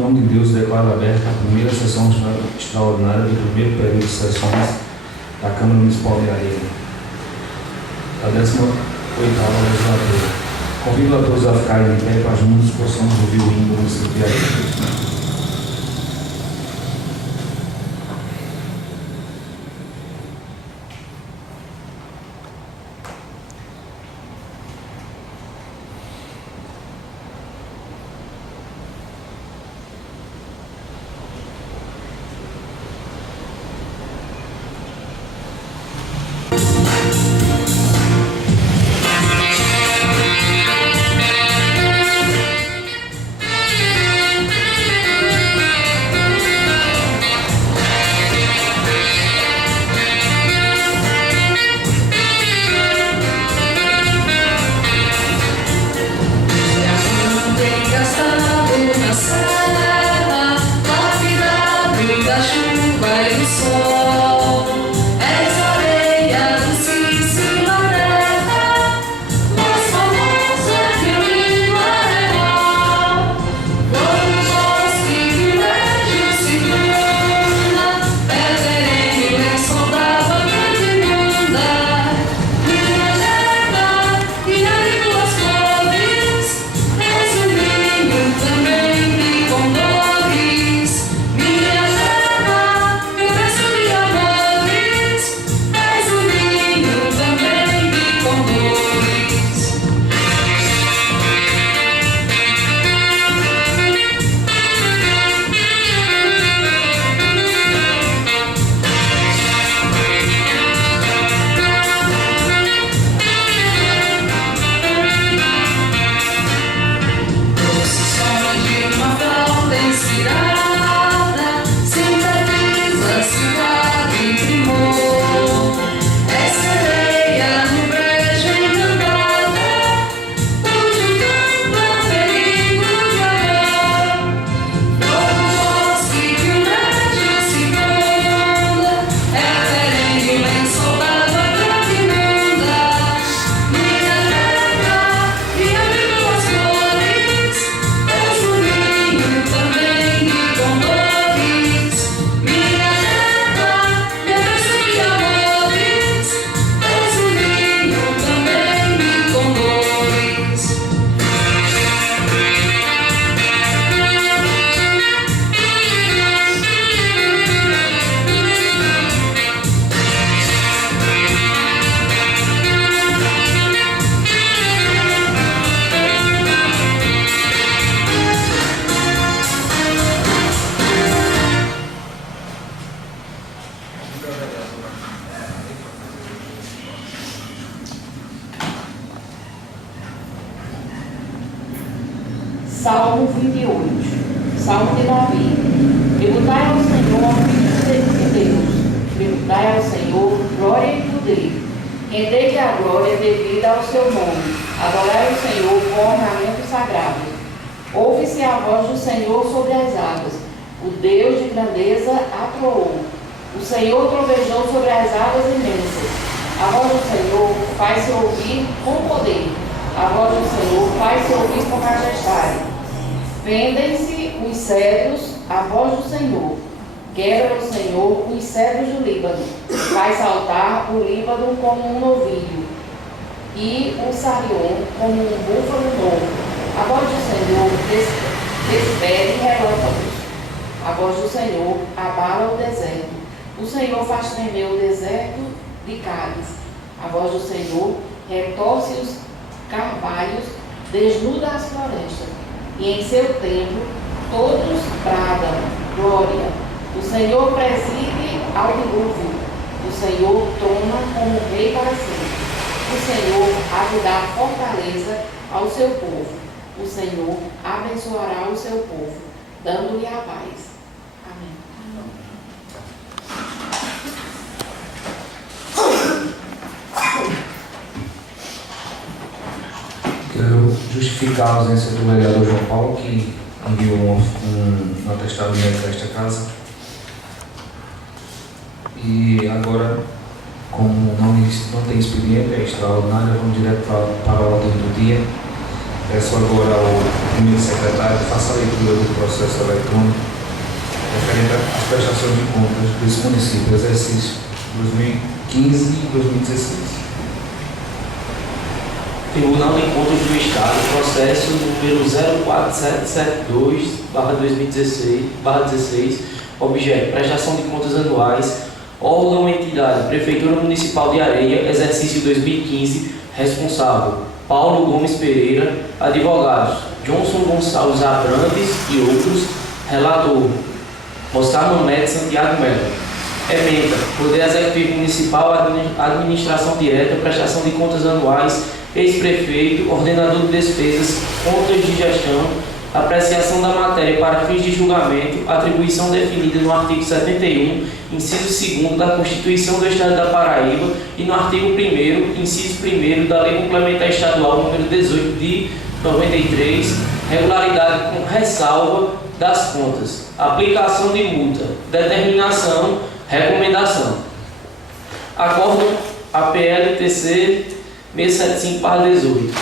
nome de Deus, declaro aberta a primeira sessão extraordinária do primeiro período de sessões da Câmara Municipal de Areia, da 18ª legislatura. Convido a todos a ficarem de pé para juntos possamos ouvir o hino do município de Areia. Salmo 28, Salmo de Davi. Perguntai ao Senhor, filhos de Deus. Perguntai ao Senhor, glória e poder. Rendei-lhe a glória devida ao seu nome. Adorai o Senhor com ornamentos sagrados. Ouve-se a voz do Senhor sobre as águas. O Deus de grandeza atuou. O Senhor trovejou sobre as águas imensas. A voz do Senhor faz-se ouvir com poder. A voz do Senhor faz-se ouvir com majestade. Fendem-se os cedros, a voz do Senhor. Quebra o Senhor os cedros do Líbano. Faz saltar o Líbano como um novilho, e o Sarion como um búfalo novo. A voz do Senhor despede relâmpagos. A voz do Senhor abala o deserto. O Senhor faz tremer o deserto de Cádiz. A voz do Senhor retorce os carvalhos, desnuda as florestas. E em seu templo todos bradam glória. O Senhor preside ao dilúvio. O Senhor trona como rei para sempre. O Senhor há de dar fortaleza ao seu povo. O Senhor abençoará o seu povo, dando-lhe a paz. Amém. Quero justificar a ausência do vereador João Paulo, que enviou um atestado médico a esta casa. E agora, como não tem expediente, é extraordinário, vamos direto para a ordem do dia. Peço agora ao primeiro secretário que faça a leitura do processo eletrônico referente às prestações de contas desse município, exercício 2015 e 2016. Tribunal de Contas do Estado, processo número 04772/2016, objeto: prestação de contas anuais, órgão entidade, Prefeitura Municipal de Areia, exercício 2015, responsável: Paulo Gomes Pereira, advogados: Johnson Gonçalves Abrantes e outros, relator: Oscar Mamede Santiago Melo. Emenda: Poder Executivo Municipal, Administração Direta, prestação de contas anuais, ex-prefeito, ordenador de despesas, contas de gestão, apreciação da matéria para fins de julgamento, atribuição definida no artigo 71, inciso 2º da Constituição do Estado da Paraíba e no artigo 1º, inciso 1º da Lei Complementar Estadual número 18 de 93, regularidade com ressalva das contas, aplicação de multa, determinação, recomendação. Acordo APLTC 675/18.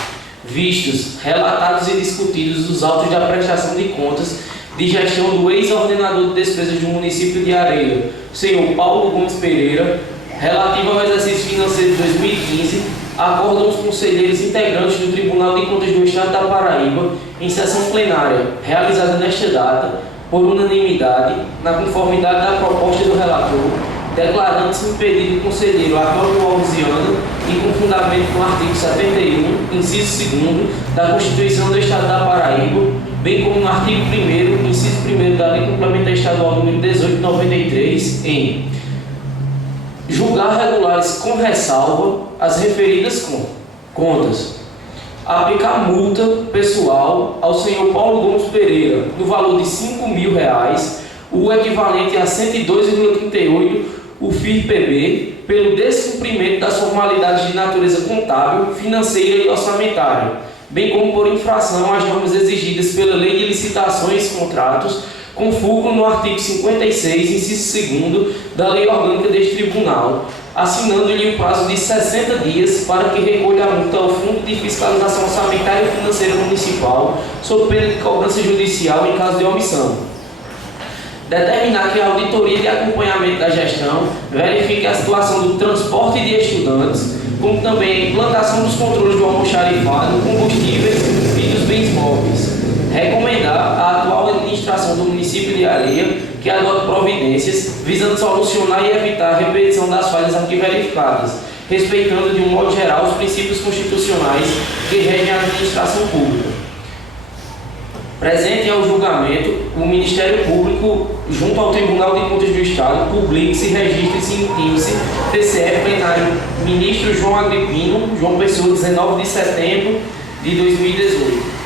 Vistos, relatados e discutidos os autos de prestação de contas de gestão do ex-ordenador de despesas do município de Areia, senhor Paulo Gomes Pereira, relativo ao exercício financeiro de 2015, acordam os conselheiros integrantes do Tribunal de Contas do Estado da Paraíba, em sessão plenária, realizada nesta data, por unanimidade, na conformidade da proposta do relator, declarando-se impedido o conselheiro Arnaldo Alves Viana, em confundamento com o artigo 71, inciso 2º da Constituição do Estado da Paraíba, bem como no artigo 1º, inciso 1º da Lei Complementar Estadual número 1893, em julgar regulares com ressalva as referidas contas, aplicar multa pessoal ao senhor Paulo Gomes Pereira no valor de R$5.000, o equivalente a 102,38 o FIR-PB, pelo descumprimento das formalidades de natureza contábil, financeira e orçamentária, bem como por infração às normas exigidas pela Lei de Licitações e Contratos, com fulcro no artigo 56, inciso 2º da Lei Orgânica deste Tribunal, assinando-lhe o prazo de 60 dias para que recolha a multa ao Fundo de Fiscalização Orçamentária e Financeira Municipal, sob pena de cobrança judicial em caso de omissão. Determinar que a auditoria de acompanhamento da gestão verifique a situação do transporte de estudantes, como também a implantação dos controles do almoxarifado, combustíveis e dos bens móveis. Recomendar à atual administração do município de Areia que adote providências visando solucionar e evitar a repetição das falhas aqui verificadas, respeitando de um modo geral os princípios constitucionais que regem a administração pública. Presente ao julgamento, o Ministério Público, junto ao Tribunal de Contas do Estado, publique-se e registre-se em índice TCE plenário Ministro João Agripino, João Pessoa, 19 de setembro de 2018.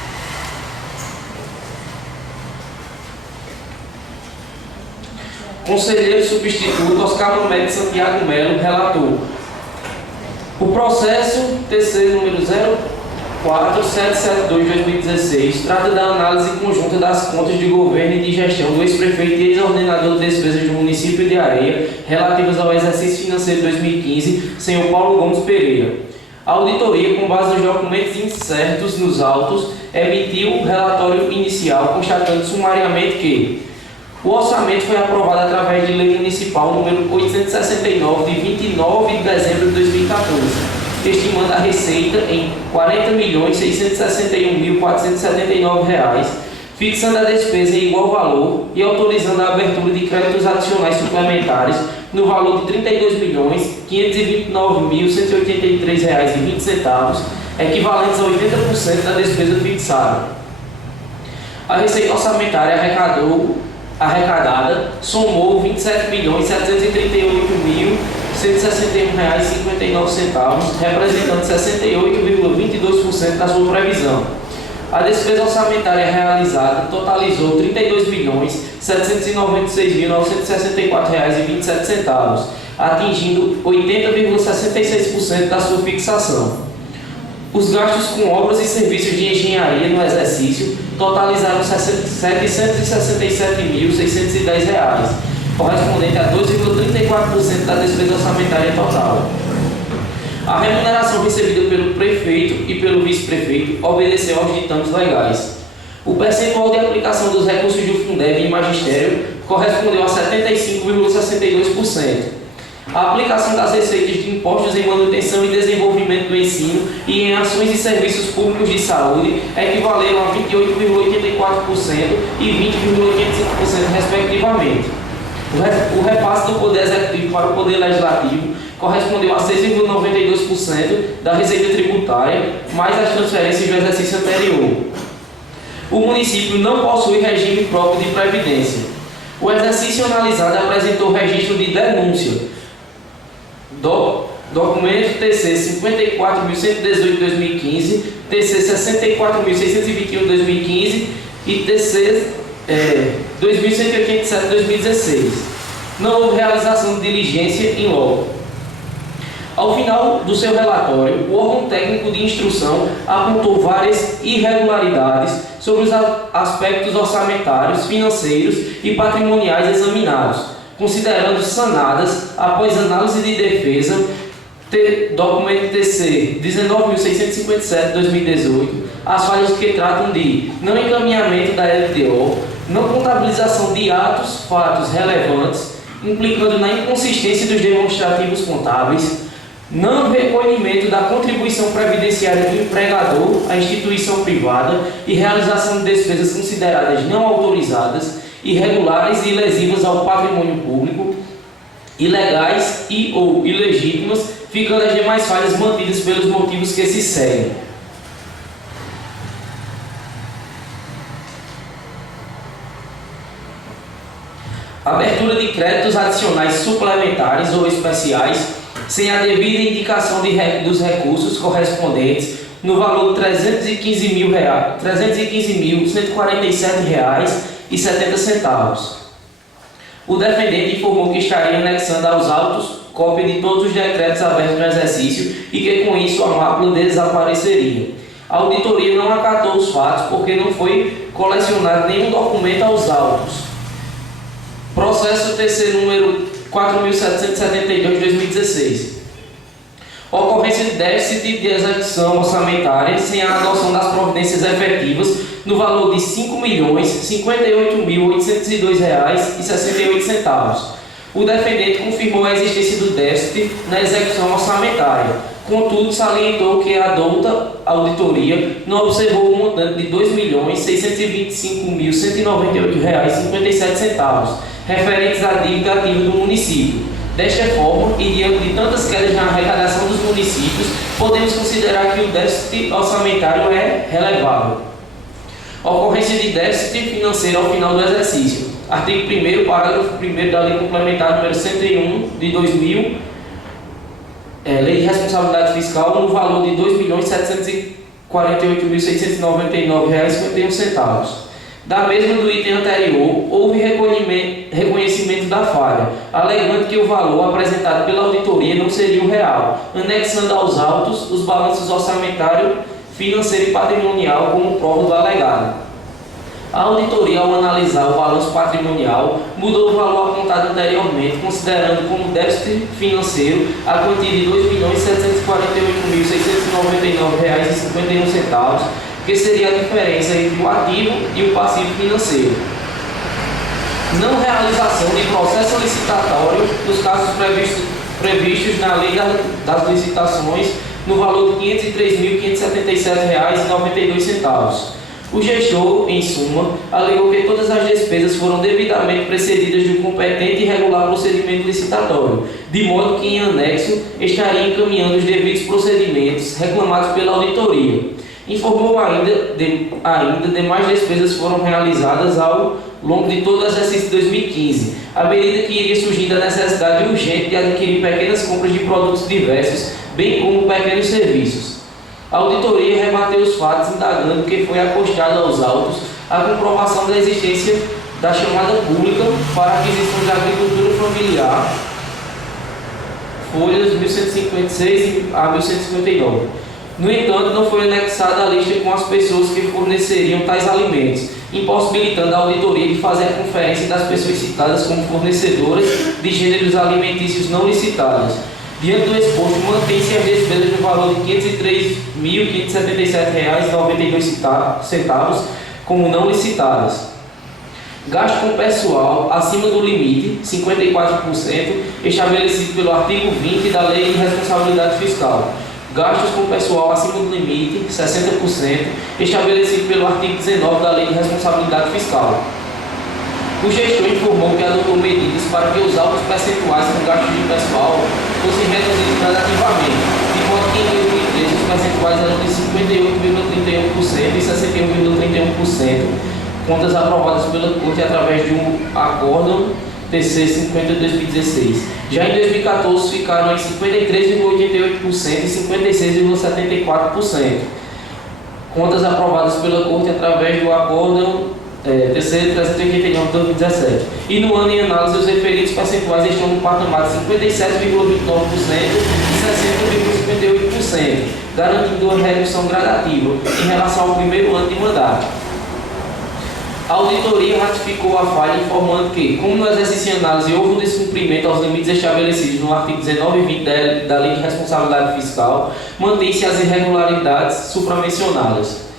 Conselheiro substituto Oscar Mamede Santiago Melo, relator. O processo TC número 04772/2016 trata da análise conjunta das contas de governo e de gestão do ex-prefeito e ex-ordenador de despesas do município de Areia relativas ao exercício financeiro de 2015, senhor Paulo Gomes Pereira. A auditoria, com base nos documentos incertos nos autos, emitiu o relatório inicial, constatando sumariamente que o orçamento foi aprovado através de Lei Municipal número 869, de 29 de dezembro de 2014, estimando a receita em R$40.661.479, fixando a despesa em igual valor e autorizando a abertura de créditos adicionais suplementares no valor de R$32.529.183,20, equivalentes a 80% da despesa fixada. A receita orçamentária arrecadada somou R$27.738.161,59, representando 68,22% da sua previsão. A despesa orçamentária realizada totalizou R$32.796.964,27, atingindo 80,66% da sua fixação. Os gastos com obras e serviços de engenharia no exercício totalizaram R$767.610, correspondente a 2,34% da despesa orçamentária total. A remuneração recebida pelo prefeito e pelo vice-prefeito obedeceu aos ditames legais. O percentual de aplicação dos recursos do Fundeb em magistério correspondeu a 75,62%. A aplicação das receitas de impostos em manutenção e desenvolvimento do ensino e em ações e serviços públicos de saúde equivaleram a 28,84% e 20,85% respectivamente. O repasse do Poder Executivo para o Poder Legislativo correspondeu a 6,92% da receita tributária, mais as transferências do exercício anterior. O município não possui regime próprio de previdência. O exercício analisado apresentou registro de denúncia. Documento TC 54.118/2015, TC 64.621/2015 e TC 2.187/2016. Não houve realização de diligência em loco. Ao final do seu relatório, o órgão técnico de instrução apontou várias irregularidades sobre os aspectos orçamentários, financeiros e patrimoniais examinados, considerando sanadas, após análise de defesa, documento TC 19.657/2018, as falhas que tratam de não encaminhamento da LDO, não contabilização de atos, fatos relevantes, implicando na inconsistência dos demonstrativos contábeis, não recolhimento da contribuição previdenciária do empregador à instituição privada e realização de despesas consideradas não autorizadas, irregulares e lesivas ao patrimônio público, ilegais e ou ilegítimas, ficando as demais falhas mantidas pelos motivos que se seguem. Abertura de créditos adicionais suplementares ou especiais sem a devida indicação dos recursos correspondentes no valor de R$ 315.147,70. O defendente informou que estaria anexando aos autos cópia de todos os decretos abertos no exercício e que com isso a mácula desapareceria. A auditoria não acatou os fatos porque não foi colecionado nenhum documento aos autos. Processo TC número 4.772/2016. Ocorrência de déficit de execução orçamentária sem a adoção das providências efetivas no valor de R$ 5.058.802,68. O defendente confirmou a existência do déficit na execução orçamentária. Contudo, salientou que a douta auditoria não observou o montante de R$ 2.625.198,57, referentes à dívida ativa do município. Desta forma, e diante de tantas quedas na arrecadação dos municípios, podemos considerar que o déficit orçamentário é relevável. Ocorrência de déficit financeiro ao final do exercício. Artigo 1º, parágrafo 1º da Lei Complementar número 101 de 2000, Lei de Responsabilidade Fiscal, no valor de R$ 2.748.699,51. Da mesma do item anterior, houve reconhecimento da falha, alegando que o valor apresentado pela auditoria não seria o real, anexando aos autos os balanços orçamentário, financeiro e patrimonial como prova do alegado. A auditoria, ao analisar o balanço patrimonial, mudou o valor apontado anteriormente, considerando como déficit financeiro a quantia de R$ 2.748.699,51, que seria a diferença entre o ativo e o passivo financeiro. Não realização de processo licitatório nos casos previstos na Lei das Licitações no valor de R$ 503.577,92. O gestor, em suma, alegou que todas as despesas foram devidamente precedidas de um competente e regular procedimento licitatório, de modo que, em anexo, estaria encaminhando os devidos procedimentos reclamados pela auditoria. Informou ainda demais despesas foram realizadas ao longo de todo o exercício de 2015, à medida que iria surgindo a necessidade urgente de adquirir pequenas compras de produtos diversos, bem como pequenos serviços. A auditoria rebateu os fatos, indagando que foi acostada aos autos a comprovação da existência da chamada pública para aquisição de agricultura familiar, folhas 1156 a 1159. No entanto, não foi anexada a lista com as pessoas que forneceriam tais alimentos, impossibilitando a auditoria de fazer a conferência das pessoas citadas como fornecedoras de gêneros alimentícios não licitados. Diante do exposto, mantém-se as despesas no valor de R$ 503.577,92, como não licitadas. Gasto com pessoal acima do limite, 54%, estabelecido pelo artigo 20 da Lei de Responsabilidade Fiscal. Gastos com pessoal acima do limite, 60%, estabelecido pelo artigo 19 da Lei de Responsabilidade Fiscal. O gestor informou que adotou medidas para que os altos percentuais com gastos de pessoal fossem reduzidos gradativamente, de modo que em 2013 os percentuais eram de 58,31% e 61,31%, contas aprovadas pela Corte através de um acórdão TC 50/2016. Já em 2014 ficaram em 53,88% e 56,74%, contas aprovadas pela Corte através do acórdão TC 389/2017. E no ano em análise, os referidos percentuais estão no patamar de 57,29% e 60,58%, garantindo uma redução gradativa em relação ao primeiro ano de mandato. A auditoria ratificou a falha, informando que, como no exercício de análise houve um descumprimento aos limites estabelecidos no artigo 19 e 20 da Lei de Responsabilidade Fiscal, mantém-se as irregularidades supramencionadas.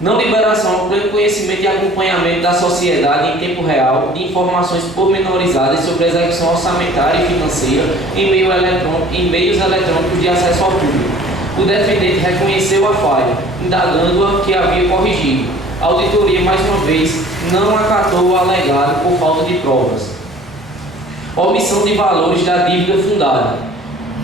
Não liberação ao pleno conhecimento e acompanhamento da sociedade em tempo real de informações pormenorizadas sobre a execução orçamentária e financeira em meios eletrônicos de acesso ao público. O defendente reconheceu a falha, indagando-a que havia corrigido. A auditoria, mais uma vez, não acatou o alegado por falta de provas. Omissão de valores da dívida fundada.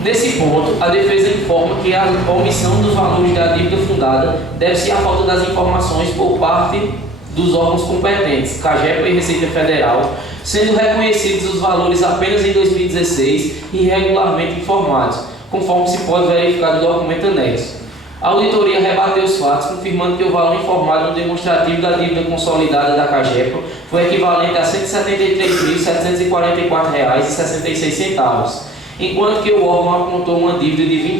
Nesse ponto, a defesa informa que a omissão dos valores da dívida fundada deve-se à falta das informações por parte dos órgãos competentes, CAGEPA e Receita Federal, sendo reconhecidos os valores apenas em 2016 e irregularmente informados, conforme se pode verificar do documento anexo. A auditoria rebateu os fatos, confirmando que o valor informado no demonstrativo da dívida consolidada da CAGEPA foi equivalente a R$ 173.744,66, enquanto que o órgão apontou uma dívida de R$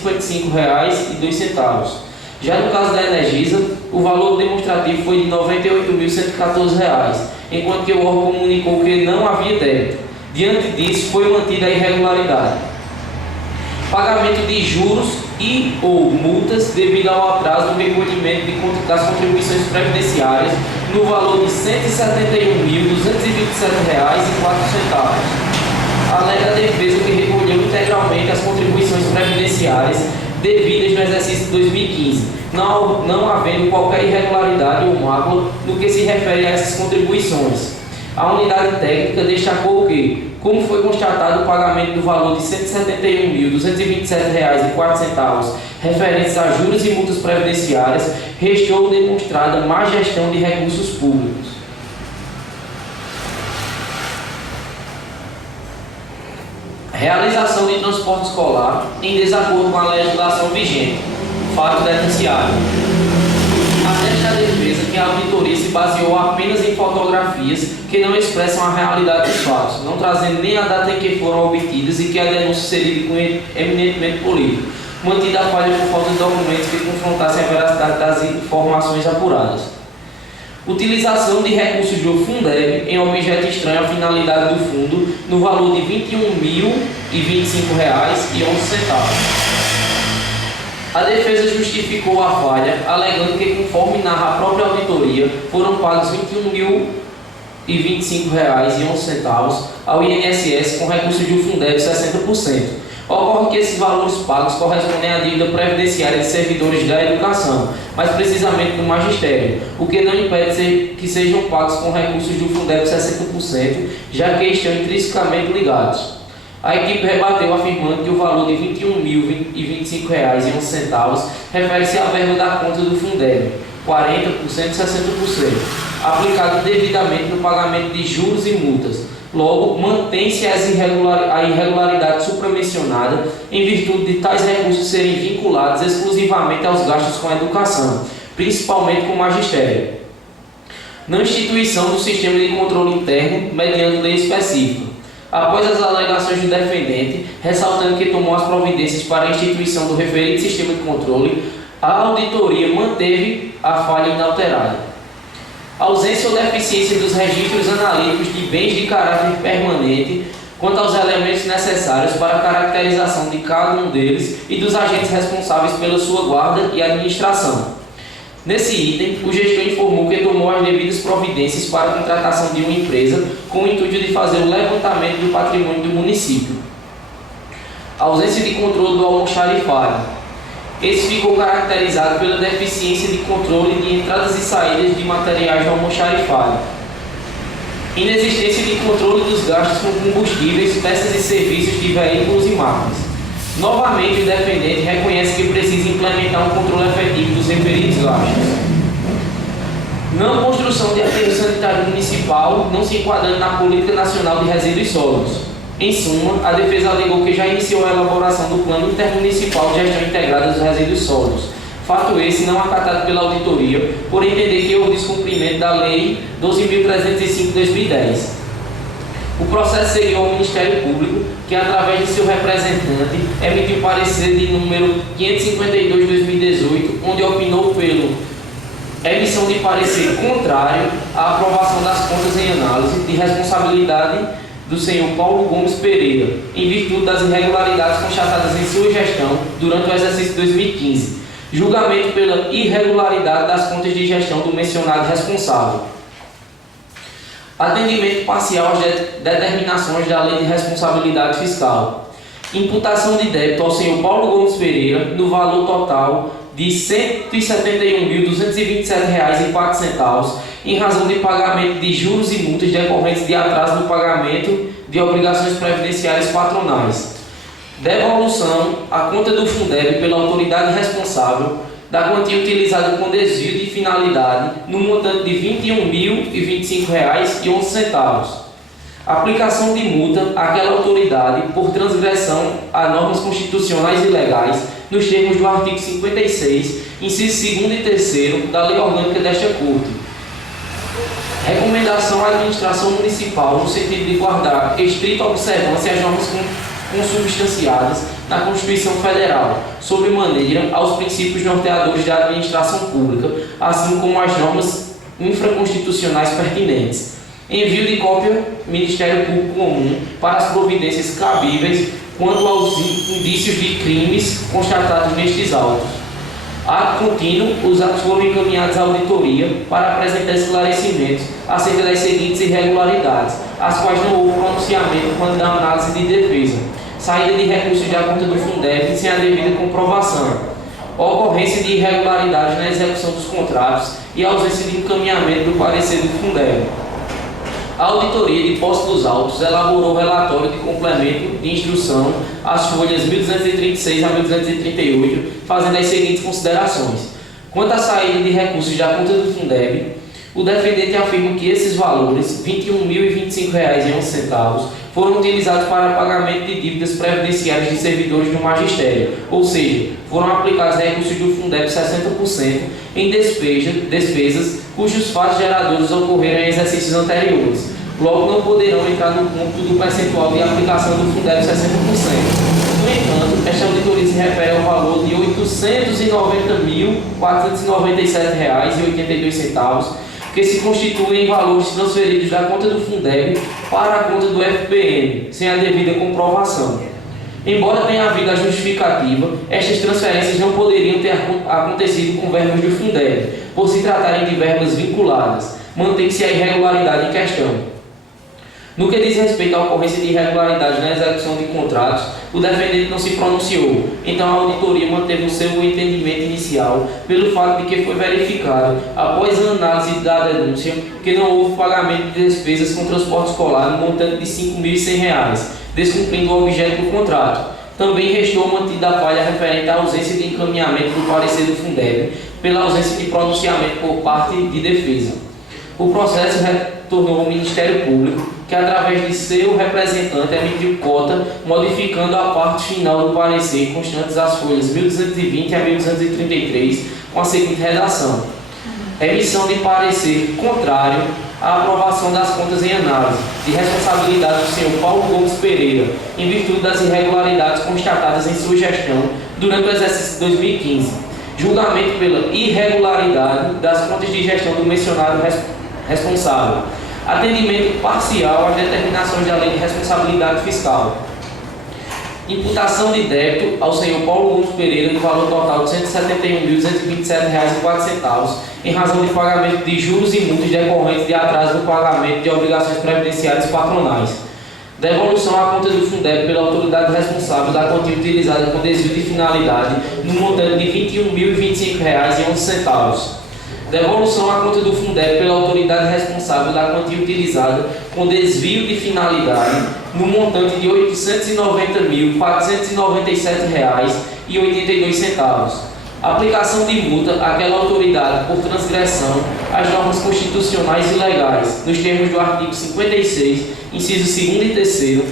28.555,02. Já no caso da Energisa, o valor demonstrativo foi de R$ 98.114, enquanto que o órgão comunicou que não havia débito. Diante disso, foi mantida a irregularidade. Pagamento de juros e ou multas devido ao atraso no recolhimento das contribuições previdenciárias no valor de R$ 171.227,04. Alega a defesa que recolheu integralmente as contribuições previdenciárias devidas no exercício de 2015, não havendo qualquer irregularidade ou mácula no que se refere a essas contribuições. A unidade técnica destacou que, como foi constatado o pagamento do valor de R$ 171.227,04 referentes a juros e multas previdenciárias, restou demonstrada má gestão de recursos públicos. Realização de transporte escolar em desacordo com a legislação vigente. Fato denunciado. Atesta a defesa que a auditoria se baseou apenas em fotografias que não expressam a realidade dos fatos, não trazendo nem a data em que foram obtidas, e que a denúncia seria de cunho eminentemente político, mantida a falha por falta de documentos que confrontassem a veracidade das informações apuradas. Utilização de recursos do Fundeb em objeto estranho à finalidade do fundo, no valor de R$ 21.025,11. A defesa justificou a falha, alegando que, conforme narra a própria auditoria, foram pagos R$ 21.025,11 ao INSS com recursos do Fundeb 60%. Ocorre que esses valores pagos correspondem à dívida previdenciária de servidores da educação, mais precisamente do magistério, o que não impede que sejam pagos com recursos do Fundeb 60%, já que estão intrinsecamente ligados. A equipe rebateu afirmando que o valor de R$ 21.025,11 refere-se à verba da conta do Fundeb, 40% e 60%, aplicado devidamente no pagamento de juros e multas. Logo, mantém-se a irregularidade supramencionada em virtude de tais recursos serem vinculados exclusivamente aos gastos com a educação, principalmente com o magistério. Na instituição do sistema de controle interno, mediante lei específica. Após as alegações do defendente, ressaltando que tomou as providências para a instituição do referido sistema de controle, a auditoria manteve a falha inalterada. Ausência ou deficiência dos registros analíticos de bens de caráter permanente quanto aos elementos necessários para a caracterização de cada um deles e dos agentes responsáveis pela sua guarda e administração. Nesse item, o gestor informou que tomou as devidas providências para a contratação de uma empresa com o intuito de fazer o levantamento do patrimônio do município. A ausência de controle do almoxarifado. Esse ficou caracterizado pela deficiência de controle de entradas e saídas de materiais do almoxarifado. Inexistência de controle dos gastos com combustíveis, peças e serviços de veículos e máquinas. Novamente, o defendente reconhece que precisa implementar um controle efetivo dos referidos gastos. Não construção de aterro sanitário municipal, não se enquadrando na Política Nacional de Resíduos Sólidos. Em suma, a defesa alegou que já iniciou a elaboração do Plano Intermunicipal de Gestão Integrada dos Resíduos Sólidos. Fato esse não acatado pela auditoria, por entender que houve descumprimento da Lei 12.305/2010. O processo seguiu ao Ministério Público, que, através de seu representante, emitiu parecer de número 552/2018, onde opinou pela emissão de parecer contrário à aprovação das contas em análise de responsabilidade do senhor Paulo Gomes Pereira, em virtude das irregularidades constatadas em sua gestão durante o exercício 2015, julgamento pela irregularidade das contas de gestão do mencionado responsável, atendimento parcial às determinações da Lei de Responsabilidade Fiscal, imputação de débito ao senhor Paulo Gomes Pereira no valor total de R$ 171.227,04, em razão de pagamento de juros e multas decorrentes de atraso no pagamento de obrigações previdenciárias patronais. Devolução à conta do Fundeb pela autoridade responsável da quantia utilizada com desvio de finalidade no montante de R$ 21.025,11. Aplicação de multa àquela autoridade por transgressão a normas constitucionais e legais nos termos do artigo 56, inciso 2º e 3º da Lei Orgânica desta Corte. Recomendação à administração municipal no sentido de guardar estrita observância às normas consubstanciadas na Constituição Federal, sob maneira aos princípios norteadores da administração pública, assim como às normas infraconstitucionais pertinentes. Envio de cópia Ministério Público Comum para as providências cabíveis quanto aos indícios de crimes constatados nestes autos. Ato contínuo, os atos foram encaminhados à auditoria para apresentar esclarecimentos acerca das seguintes irregularidades, as quais não houve pronunciamento quando da análise de defesa, saída de recursos da conta do Fundeb sem a devida comprovação, ocorrência de irregularidades na execução dos contratos e ausência de encaminhamento do parecer do Fundeb. A auditoria de posse dos autos elaborou o relatório de complemento de instrução às folhas 1236 a 1238, fazendo as seguintes considerações. Quanto à saída de recursos da conta do Fundeb, o defendente afirma que esses valores, R$ 21.025,11, foram utilizados para pagamento de dívidas previdenciárias de servidores do magistério, ou seja, foram aplicados recursos do Fundeb 60% em despesas cujos fatos geradores ocorreram em exercícios anteriores. Logo, não poderão entrar no cômputo do percentual de aplicação do Fundeb 60%. No entanto, esta auditoria se refere ao valor de R$ 890.497,82, que se constituem em valores transferidos da conta do Fundeb para a conta do FPM, sem a devida comprovação. Embora tenha havido a justificativa, estas transferências não poderiam ter acontecido com verbas do Fundeb, por se tratarem de verbas vinculadas. Mantém-se a irregularidade em questão. No que diz respeito à ocorrência de irregularidades na execução de contratos, o defendente não se pronunciou, então a auditoria manteve o seu entendimento inicial pelo fato de que foi verificado, após a análise da denúncia, que não houve pagamento de despesas com transporte escolar no montante de R$ 5.100, descumprindo o objeto do contrato. Também restou mantida a falha referente à ausência de encaminhamento do parecer do Fundeb, pela ausência de pronunciamento por parte de defesa. O processo retornou ao Ministério Público, que através de seu representante emitiu cota, modificando a parte final do parecer, constantes as folhas 1220 a 1233, com a seguinte redação: emissão de parecer contrário à aprovação das contas em análise, de responsabilidade do senhor Paulo Gomes Pereira, em virtude das irregularidades constatadas em sua gestão durante o exercício 2015. Julgamento pela irregularidade das contas de gestão do mencionado responsável. Atendimento parcial às determinações da Lei de Responsabilidade Fiscal. Imputação de débito ao senhor Paulo Gomes Pereira no valor total de R$ 171.227,04, em razão de pagamento de juros e multas decorrentes de atraso no pagamento de obrigações previdenciárias patronais. Devolução à conta do Fundeb pela autoridade responsável da quantia utilizada com desvio de finalidade no montante de R$ 21.025,11. Devolução à conta do Fundeb pela autoridade responsável da quantia utilizada com desvio de finalidade no montante de R$ 890.497,82. Aplicação de multa àquela autoridade por transgressão às normas constitucionais e legais, nos termos do artigo 56, incisos 2º e 3º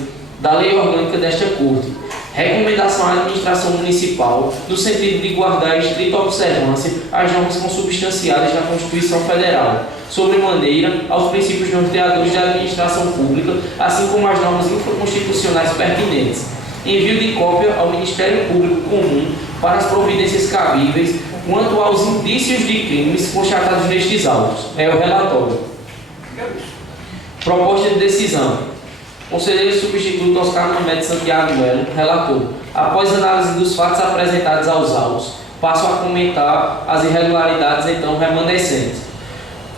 da Lei Orgânica desta Corte. Recomendação à administração municipal, no sentido de guardar em estrita observância as normas consubstanciadas na Constituição Federal, sobremaneira aos princípios norteadores da administração pública, assim como as normas infraconstitucionais pertinentes. Envio de cópia ao Ministério Público Comum para as providências cabíveis quanto aos indícios de crimes constatados nestes autos. É o relatório. Proposta de decisão. Conselheiro substituto Oscar Mamed Santiago Melo, relator. Após análise dos fatos apresentados aos autos, passo a comentar as irregularidades então remanescentes.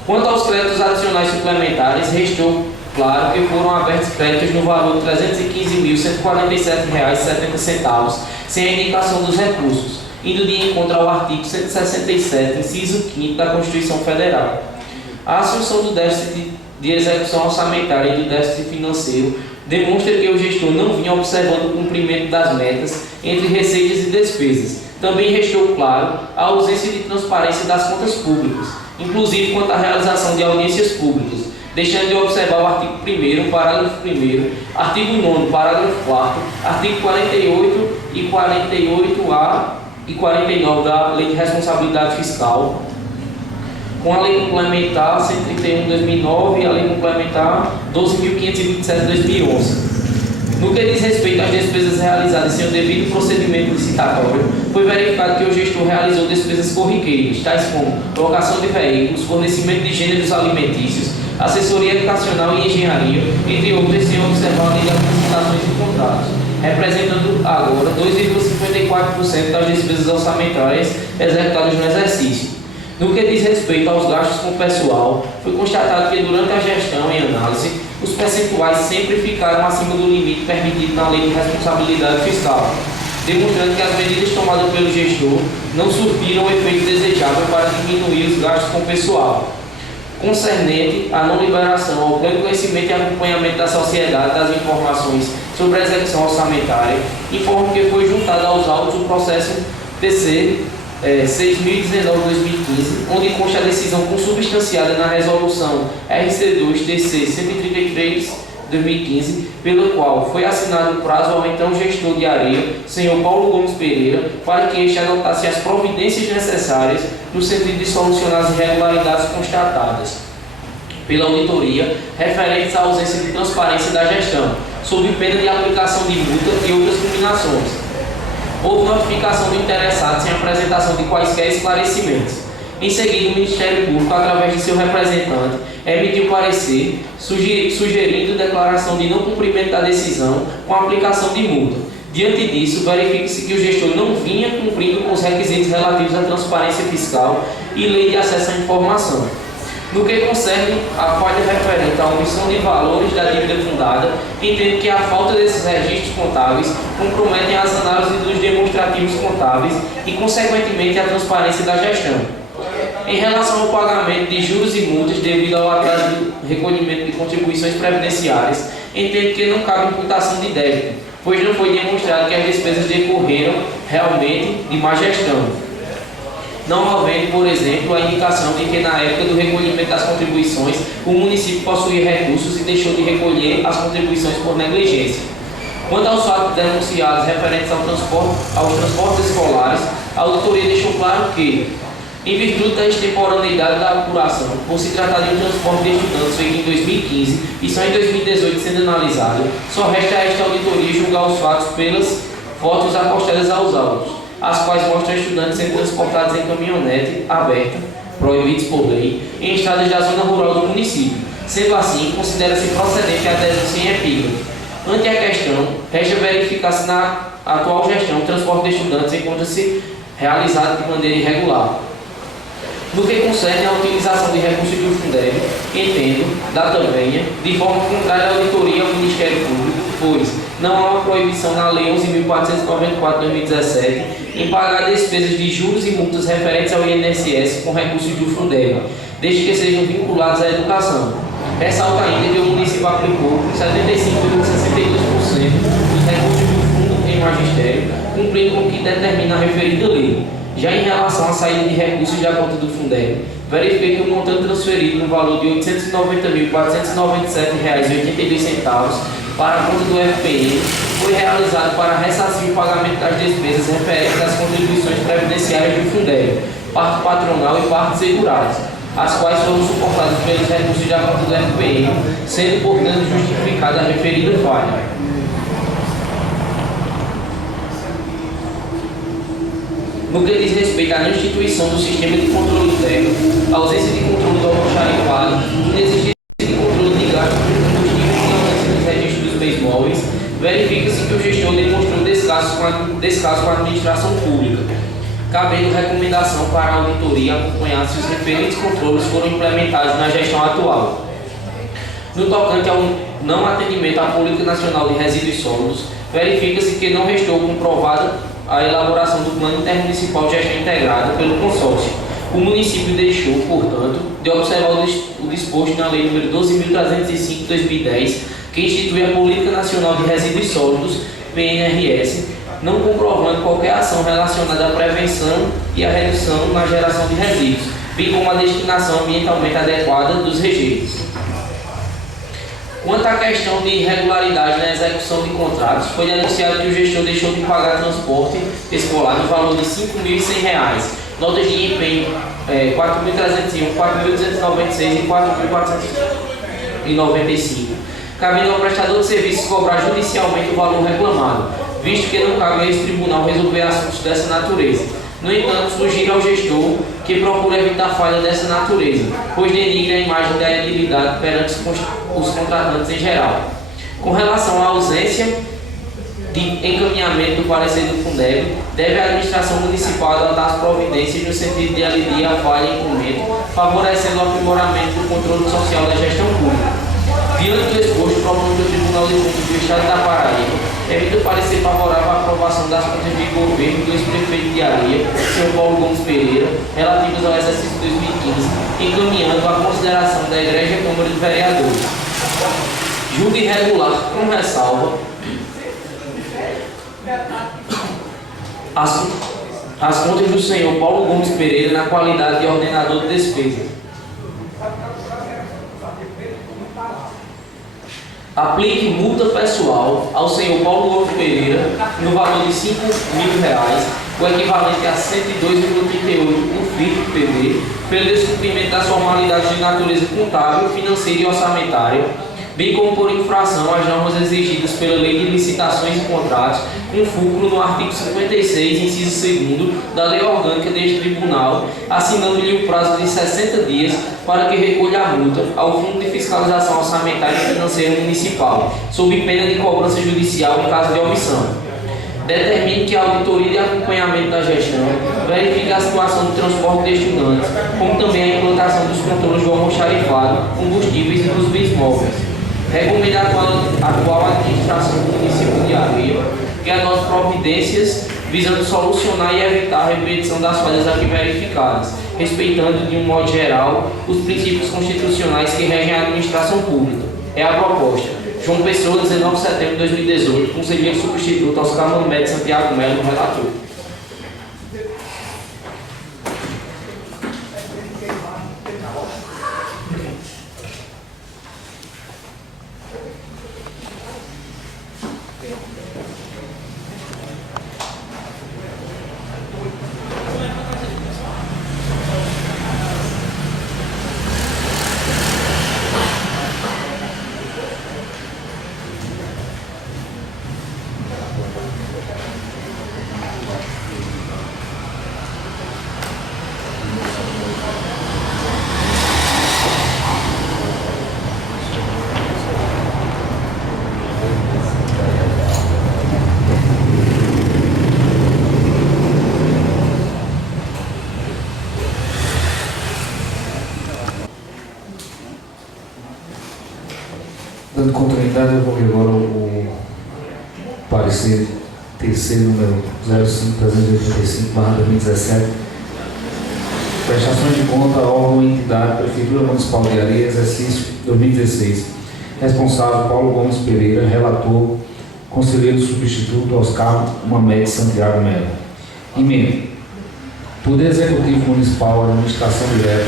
Quanto aos créditos adicionais suplementares, restou claro que foram abertos créditos no valor de R$ 315.147,70, sem a indicação dos recursos, indo de encontro ao artigo 167, inciso 5º da Constituição Federal. A assunção do déficit de execução orçamentária e do déficit financeiro demonstra que o gestor não vinha observando o cumprimento das metas entre receitas e despesas. Também restou claro a ausência de transparência das contas públicas, inclusive quanto à realização de audiências públicas, deixando de observar o artigo 1º, parágrafo 1º, artigo 9º, parágrafo 4º, artigo 48 e 48A e 49 da Lei de Responsabilidade Fiscal, com a Lei Complementar 131/2009 e a Lei Complementar 12.527/2011. No que diz respeito às despesas realizadas sem o devido procedimento licitatório, foi verificado que o gestor realizou despesas corriqueiras, tais como locação de veículos, fornecimento de gêneros alimentícios, assessoria educacional e engenharia, entre outras, sem observar a lei de licitações e contratos, representando agora 2,54% das despesas orçamentárias executadas no exercício. No que diz respeito aos gastos com pessoal, foi constatado que durante a gestão e análise, os percentuais sempre ficaram acima do limite permitido na Lei de Responsabilidade Fiscal, demonstrando que as medidas tomadas pelo gestor não surtiram o efeito desejável para diminuir os gastos com pessoal. Concernente à não liberação ao pleno conhecimento e acompanhamento da sociedade das informações sobre a execução orçamentária, informo que foi juntado aos autos o processo TC 6.019/2015, onde consta a decisão consubstanciada na resolução RC2-TC 133/2015, pelo qual foi assinado o prazo ao então gestor de Areia, senhor Paulo Gomes Pereira, para que este adotasse as providências necessárias no sentido de solucionar as irregularidades constatadas pela auditoria referentes à ausência de transparência da gestão, sob pena de aplicação de multa e outras combinações. Houve notificação do interessado sem apresentação de quaisquer esclarecimentos. Em seguida, o Ministério Público, através de seu representante, emitiu parecer sugerindo declaração de não cumprimento da decisão com aplicação de multa. Diante disso, verifica-se que o gestor não vinha cumprindo com os requisitos relativos à transparência fiscal e lei de acesso à informação. No que concerne a falha referente à omissão de valores da dívida fundada, entendo que a falta desses registros contábeis comprometem as análises dos demonstrativos contábeis e, consequentemente, a transparência da gestão. Em relação ao pagamento de juros e multas devido ao atraso do recolhimento de contribuições previdenciárias, entendo que não cabe imputação de débito, pois não foi demonstrado que as despesas decorreram realmente de má gestão, não havendo, por exemplo, a indicação de que na época do recolhimento das contribuições o município possuía recursos e deixou de recolher as contribuições por negligência. Quanto aos fatos denunciados referentes aos transportes escolares, a auditoria deixou claro que, em virtude da extemporaneidade da apuração, por se tratar de um transporte de estudantes feito em 2015 e só em 2018 sendo analisado, só resta a esta auditoria julgar os fatos pelas fotos apostadas aos autos, as quais mostram estudantes sendo transportados em caminhonete aberta, proibidos por lei, em estradas da zona rural do município, Sendo assim, considera-se procedente a denúncia em epígrafe. Ante a questão, resta verificar se na atual gestão o transporte de estudantes encontra-se realizado de maneira irregular. No que concerne à utilização de recursos do Fundeb, entendo, data venha, de forma contrária à auditoria ao Ministério Público, pois não há uma proibição na Lei 11.494/2017 em pagar despesas de juros e multas referentes ao INSS com recursos do Fundeb, desde que sejam vinculados à educação. Ressalta ainda que o município aplicou 75,62% dos recursos do Fundo em Magistério, cumprindo com o que determina a referida lei. Já em relação à saída de recursos da conta do Fundeb, verifiquei que o montante transferido no valor de R$ 890.497,82 para a conta do FPM foi realizado para ressarcir o pagamento das despesas referentes às contribuições previdenciárias do Fundeb, parte patronal e parte seguradas, as quais foram suportadas pelos recursos da conta do FPM, sendo, portanto, justificada a referida falha. No que diz respeito à instituição do sistema de controle interno, a ausência de controle do almoxarifado, inexistência de controle de gastos de combustível e ausência dos registros dos bens móveis, verifica-se que o gestor demonstrou descaso com a administração pública, cabendo recomendação para a auditoria acompanhar se os referentes controles foram implementados na gestão atual. No tocante ao não atendimento à Política Nacional de Resíduos Sólidos, verifica-se que não restou comprovada a elaboração do Plano Intermunicipal de Gestão Integrada pelo consórcio. O município deixou, portanto, de observar o disposto na Lei nº 12.305/2010, que institui a Política Nacional de Resíduos Sólidos, PNRS, não comprovando qualquer ação relacionada à prevenção e à redução na geração de resíduos, bem como a destinação ambientalmente adequada dos rejeitos. Quanto à questão de irregularidade na execução de contratos, foi denunciado que o gestor deixou de pagar transporte escolar no valor de R$ 5.100, notas de empenho 4.301, 4.296 e 4.495, cabendo ao prestador de serviços cobrar judicialmente o valor reclamado, visto que não cabe a esse tribunal resolver assuntos dessa natureza. No entanto, sugiro ao gestor que procure evitar falha dessa natureza, pois denigra a imagem da elegibilidade perante os contratantes em geral. Com relação à ausência de encaminhamento do parecer do Fundeb, deve a administração municipal adotar as providências no sentido de aliviar a falha em instrumento, favorecendo o aprimoramento do controle social da gestão pública. Diante do exposto, proponho que o Tribunal de Contas do Estado da Paraíba emita o parecer favorável à aprovação das contas de governo do ex-prefeito de Areia, Sr. Paulo Gomes Pereira, relativas ao exercício 2015, encaminhando à consideração da Egrégia Câmara de Vereadores. Julgo irregular, com ressalva, as contas do Sr. Paulo Gomes Pereira na qualidade de ordenador de despesa. Aplique multa pessoal ao senhor Paulo Gomes Pereira no valor de R$ 5.000, o equivalente a 102,38 por FIP PV, pelo descumprimento das formalidades de natureza contábil, financeira e orçamentária, bem como por infração às normas exigidas pela Lei de Licitações e Contratos, com fulcro no artigo 56, inciso 2º, da Lei Orgânica deste Tribunal, assinando-lhe o prazo de 60 dias para que recolha a multa ao Fundo de Fiscalização Orçamentária e Financeira Municipal, sob pena de cobrança judicial em caso de omissão. Determine que a auditoria de acompanhamento da gestão verifique a situação do transporte de estudantes, como também a implantação dos controles do almoxarifado, combustíveis e dos bens móveis. Recomenda a atual administração do município de Areia que adote providências visando solucionar e evitar a repetição das falhas aqui verificadas, respeitando de um modo geral os princípios constitucionais que regem a administração pública. É a proposta. João Pessoa, 19 de setembro de 2018, conselheiro substituto Oscar Mamed Santiago Melo, relator. dando continuidade, eu vou ler agora o parecer terceiro, número 05.385/2017. Prestações de conta, órgão e entidade, Prefeitura Municipal de Areia, exercício 2016. Responsável, Paulo Gomes Pereira. Relator, Conselheiro Substituto, Oscar Mamed Santiago Melo. Emenda. Poder Executivo Municipal, Administração Direta,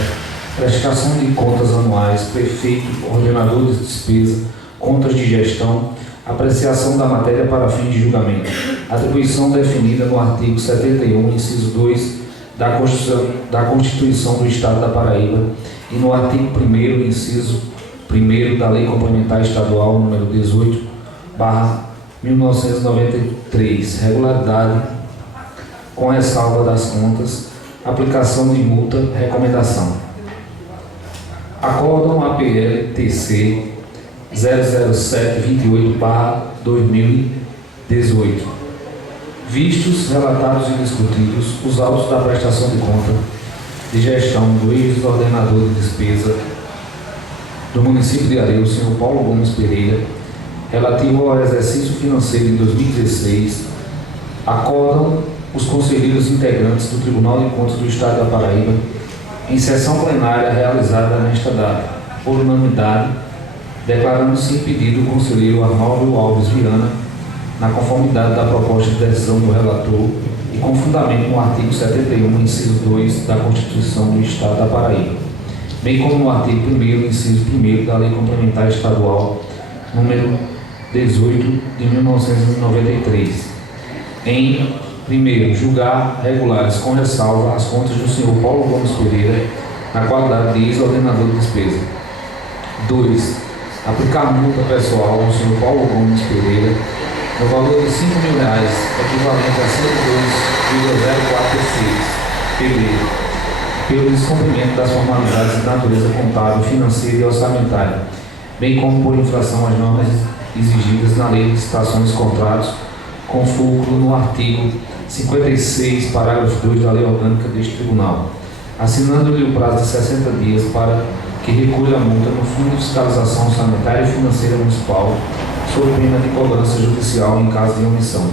Prestação de contas anuais, Prefeito, Ordenador de despesa, Contas de gestão, apreciação da matéria para fim de julgamento. Atribuição definida no artigo 71, inciso 2 da Constituição do Estado da Paraíba e no artigo 1º, inciso 1º da Lei Complementar Estadual número 18/1993, regularidade com ressalva das contas, aplicação de multa, recomendação. Acórdão APL-TC 00728/2018. Vistos, relatados e discutidos os autos da prestação de conta de gestão do ex-ordenador de despesa do município de Areia, o senhor Paulo Gomes Pereira, relativo ao exercício financeiro de 2016, acordam os conselheiros integrantes do Tribunal de Contas do Estado da Paraíba, em sessão plenária realizada nesta data, por unanimidade, declarando-se impedido o conselheiro Arnaldo Alves Viana, na conformidade da proposta de decisão do relator e com fundamento no artigo 71, inciso 2 da Constituição do Estado da Paraíba, bem como no artigo 1º, inciso 1º da Lei Complementar Estadual número 18 de 1993, em primeiro, julgar regulares com ressalva as contas do senhor Paulo Gomes Pereira na qualidade de ex-ordenador de despesa. 2. Aplicar multa pessoal ao senhor Paulo Gomes Pereira no valor de R$ 5.000, equivalente a 102,04 pelo descumprimento das formalidades de natureza contábil, financeira e orçamentária, bem como por infração às normas exigidas na Lei de Licitações e Contratos, com fulcro no artigo 56, parágrafo 2 da Lei Orgânica deste Tribunal, assinando-lhe o prazo de 60 dias para que recolha a multa no Fundo de Fiscalização Orçamentária e Financeira Municipal, sob pena de cobrança judicial em caso de omissão.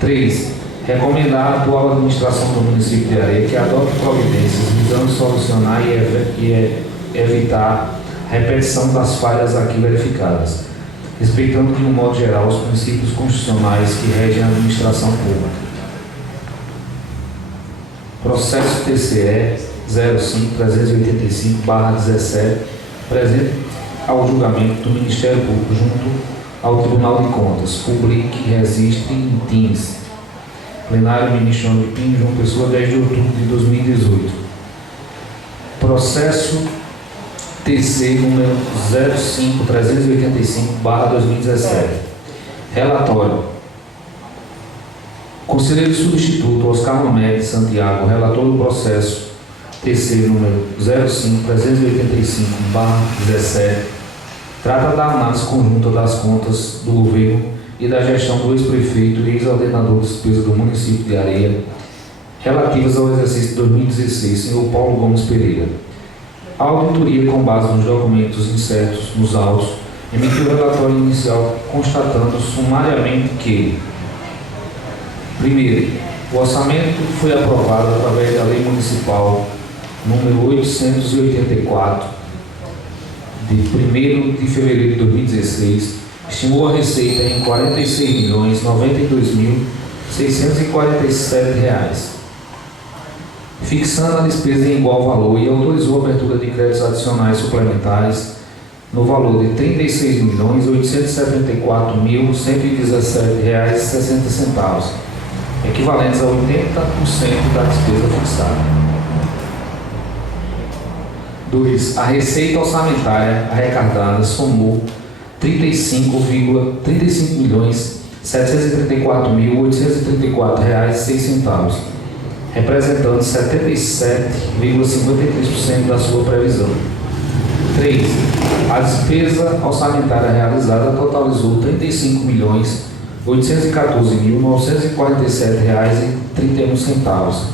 3. Recomendar à atual administração do município de Areia que adote providências visando solucionar e evitar a repetição das falhas aqui verificadas, respeitando de um modo geral os princípios constitucionais que regem a administração pública. Processo TCE 05.385/17, presente ao julgamento do Ministério Público junto ao Tribunal de Contas, Public Registre in Teams, plenário Ministro João Pinho, João Pessoa, 10 de outubro de 2018. Processo TC número 05.385/2017. Relatório. Conselheiro Substituto Oscar Mamed Santiago, relator do processo TC número 05.385/17, trata da análise conjunta das contas do governo e da gestão do ex-prefeito e ex-ordenador de despesa do município de Areia, relativas ao exercício de 2016, senhor Paulo Gomes Pereira. A auditoria, com base nos documentos incertos nos autos, emitiu o relatório inicial constatando sumariamente que: primeiro, o orçamento foi aprovado através da Lei Municipal número 884, de 1º de fevereiro de 2016, estimou a receita em R$ 46.092.647, fixando a despesa em igual valor, e autorizou a abertura de créditos adicionais suplementares no valor de R$ 36.874.117,60, equivalentes a 80% da despesa fixada. 2. A receita orçamentária arrecadada somou R$ 35.734.834,06, representando 77,53% da sua previsão. 3. A despesa orçamentária realizada totalizou R$ 35.814.947,31,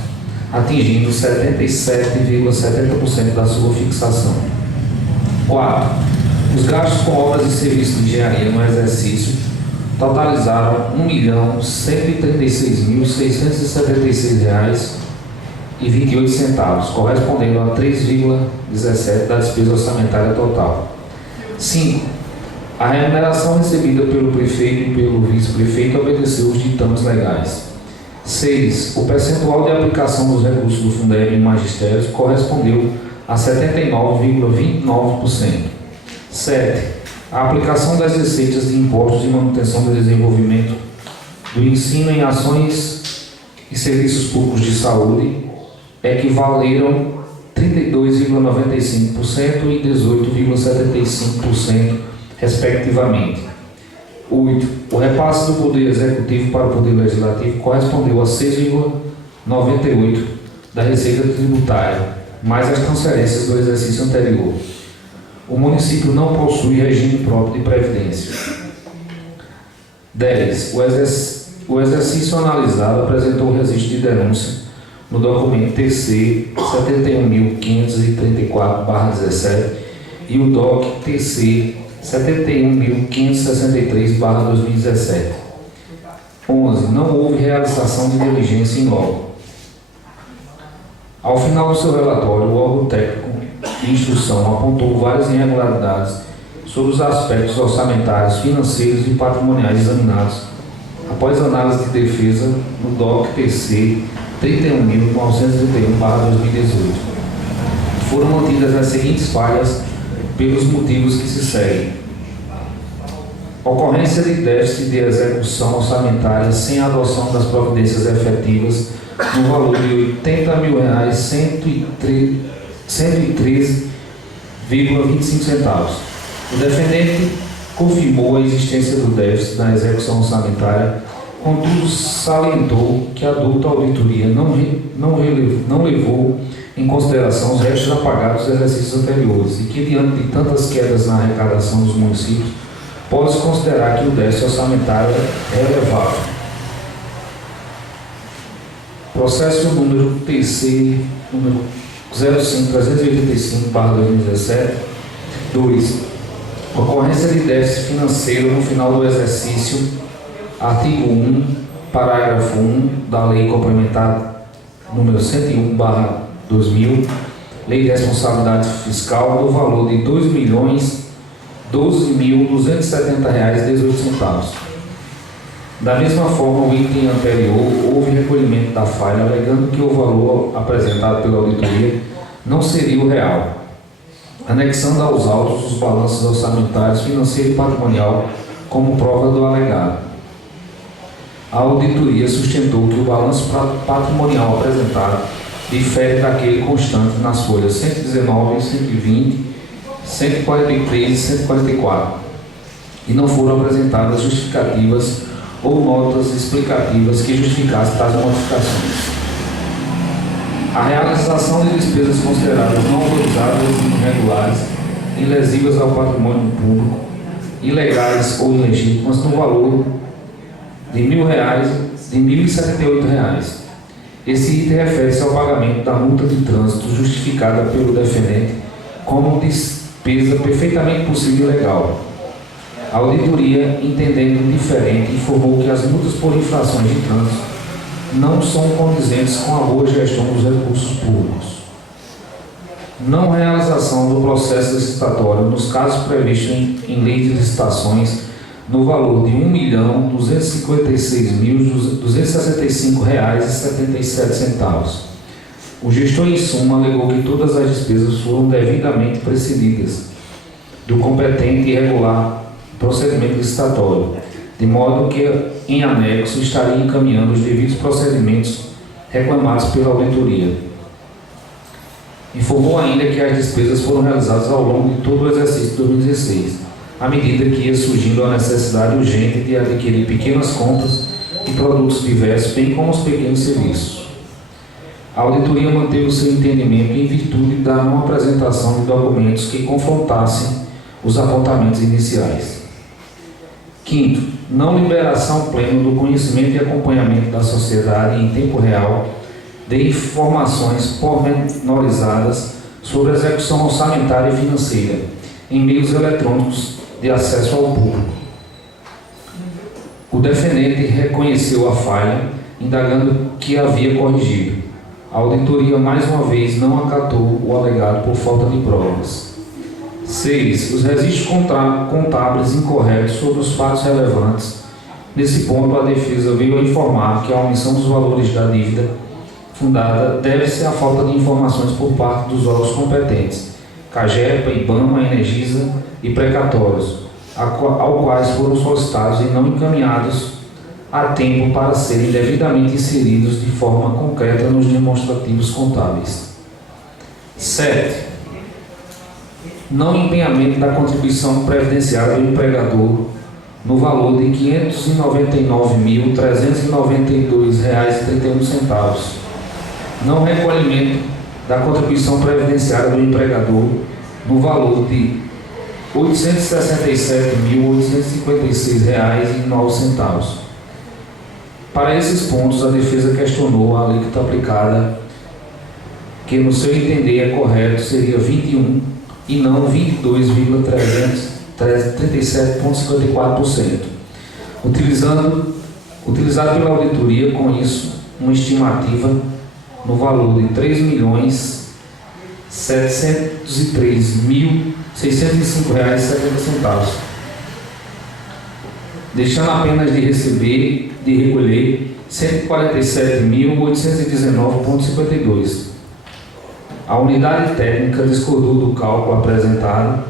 atingindo 77,70% da sua fixação. 4. Os gastos com obras e serviços de engenharia no exercício totalizaram R$ 1.136.676,28, correspondendo a 3,17% da despesa orçamentária total. 5. A remuneração recebida pelo prefeito e pelo vice-prefeito obedeceu os ditames legais. 6. O percentual de aplicação dos recursos do Fundeb em magistérios correspondeu a 79,29%. 7. A aplicação das receitas de impostos de manutenção do desenvolvimento do ensino em ações e serviços públicos de saúde equivaleram 32,95% e 18,75%, respectivamente. 8. O repasse do Poder Executivo para o Poder Legislativo correspondeu a 6,98% da receita tributária, mais as transferências do exercício anterior. O município não possui regime próprio de previdência. 10. O exercício analisado apresentou o registro de denúncia no documento TC 71.534/17 e o DOC TC 71.563/2017. 11. Não houve realização de diligência em loco. Ao final do seu relatório, o órgão técnico de instrução apontou várias irregularidades sobre os aspectos orçamentários, financeiros e patrimoniais examinados após análise de defesa no DOC TC 31.931/2018. Foram mantidas as seguintes falhas pelos motivos que se seguem: ocorrência de déficit de execução orçamentária sem adoção das providências efetivas no valor de R$ 80.113,25. O defendente confirmou a existência do déficit na execução orçamentária, contudo salientou que a douta auditoria não levou em consideração os restos apagados dos exercícios anteriores e que, diante de tantas quedas na arrecadação dos municípios, pode-se considerar que o déficit orçamentário é elevável. Processo número TC número 05385/2017. 2. Ocorrência de déficit financeiro no final do exercício. Artigo 1, parágrafo 1 da Lei Complementar número 101/2000, Lei de Responsabilidade Fiscal, no valor de R$ 2.012.270,18. Da mesma forma, o item anterior houve recolhimento da falha, alegando que o valor apresentado pela auditoria não seria o real, anexando aos autos os balanços orçamentários, financeiro e patrimonial como prova do alegado. A auditoria sustentou que o balanço patrimonial apresentado difere daquele constante nas folhas 119, 120, 143 e 144, e não foram apresentadas justificativas ou notas explicativas que justificassem tais modificações. A realização de despesas consideradas não autorizadas, irregulares, ilesivas ao patrimônio público, ilegais ou ilegítimas no valor de R$ 1.078. Esse item refere-se ao pagamento da multa de trânsito justificada pelo defendente como despesa perfeitamente possível e legal. A auditoria, entendendo diferente, informou que as multas por infrações de trânsito não são condizentes com a boa gestão dos recursos públicos. Não realização do processo licitatório nos casos previstos em lei de licitações no valor de R$ 1.256.265,77. O gestor, em suma, alegou que todas as despesas foram devidamente precedidas do competente e regular procedimento licitatório, de modo que, em anexo, estaria encaminhando os devidos procedimentos reclamados pela auditoria. Informou ainda que as despesas foram realizadas ao longo de todo o exercício de 2016, à medida que ia surgindo a necessidade urgente de adquirir pequenas compras e produtos diversos, bem como os pequenos serviços. A auditoria manteve o seu entendimento em virtude da não apresentação de documentos que confrontassem os apontamentos iniciais. 5º, não liberação plena do conhecimento e acompanhamento da sociedade em tempo real de informações pormenorizadas sobre a execução orçamentária e financeira, em meios eletrônicos de acesso ao público. O defendente reconheceu a falha, indagando que havia corrigido. A auditoria, mais uma vez, não acatou o alegado por falta de provas. 6. Os registros contábeis incorretos sobre os fatos relevantes. Nesse ponto, a defesa veio a informar que a omissão dos valores da dívida fundada deve-se à falta de informações por parte dos órgãos competentes, CAGEPA, IBAMA, Energisa e precatórios, ao quais foram solicitados e não encaminhados a tempo para serem devidamente inseridos de forma concreta nos demonstrativos contábeis. 7. Não empenhamento da contribuição previdenciária do empregador no valor de R$ 599.392,31. Não recolhimento da contribuição previdenciária do empregador no valor de R$ 867.856,09. Para esses pontos, a defesa questionou a alíquota aplicada, que no seu entender é correto, seria 21% e não 22,37,54%. Utilizado pela auditoria, com isso, uma estimativa no valor de R$ 3.703.605,70, deixando apenas de recolher R$ 147.819,52. A unidade técnica discordou do cálculo apresentado,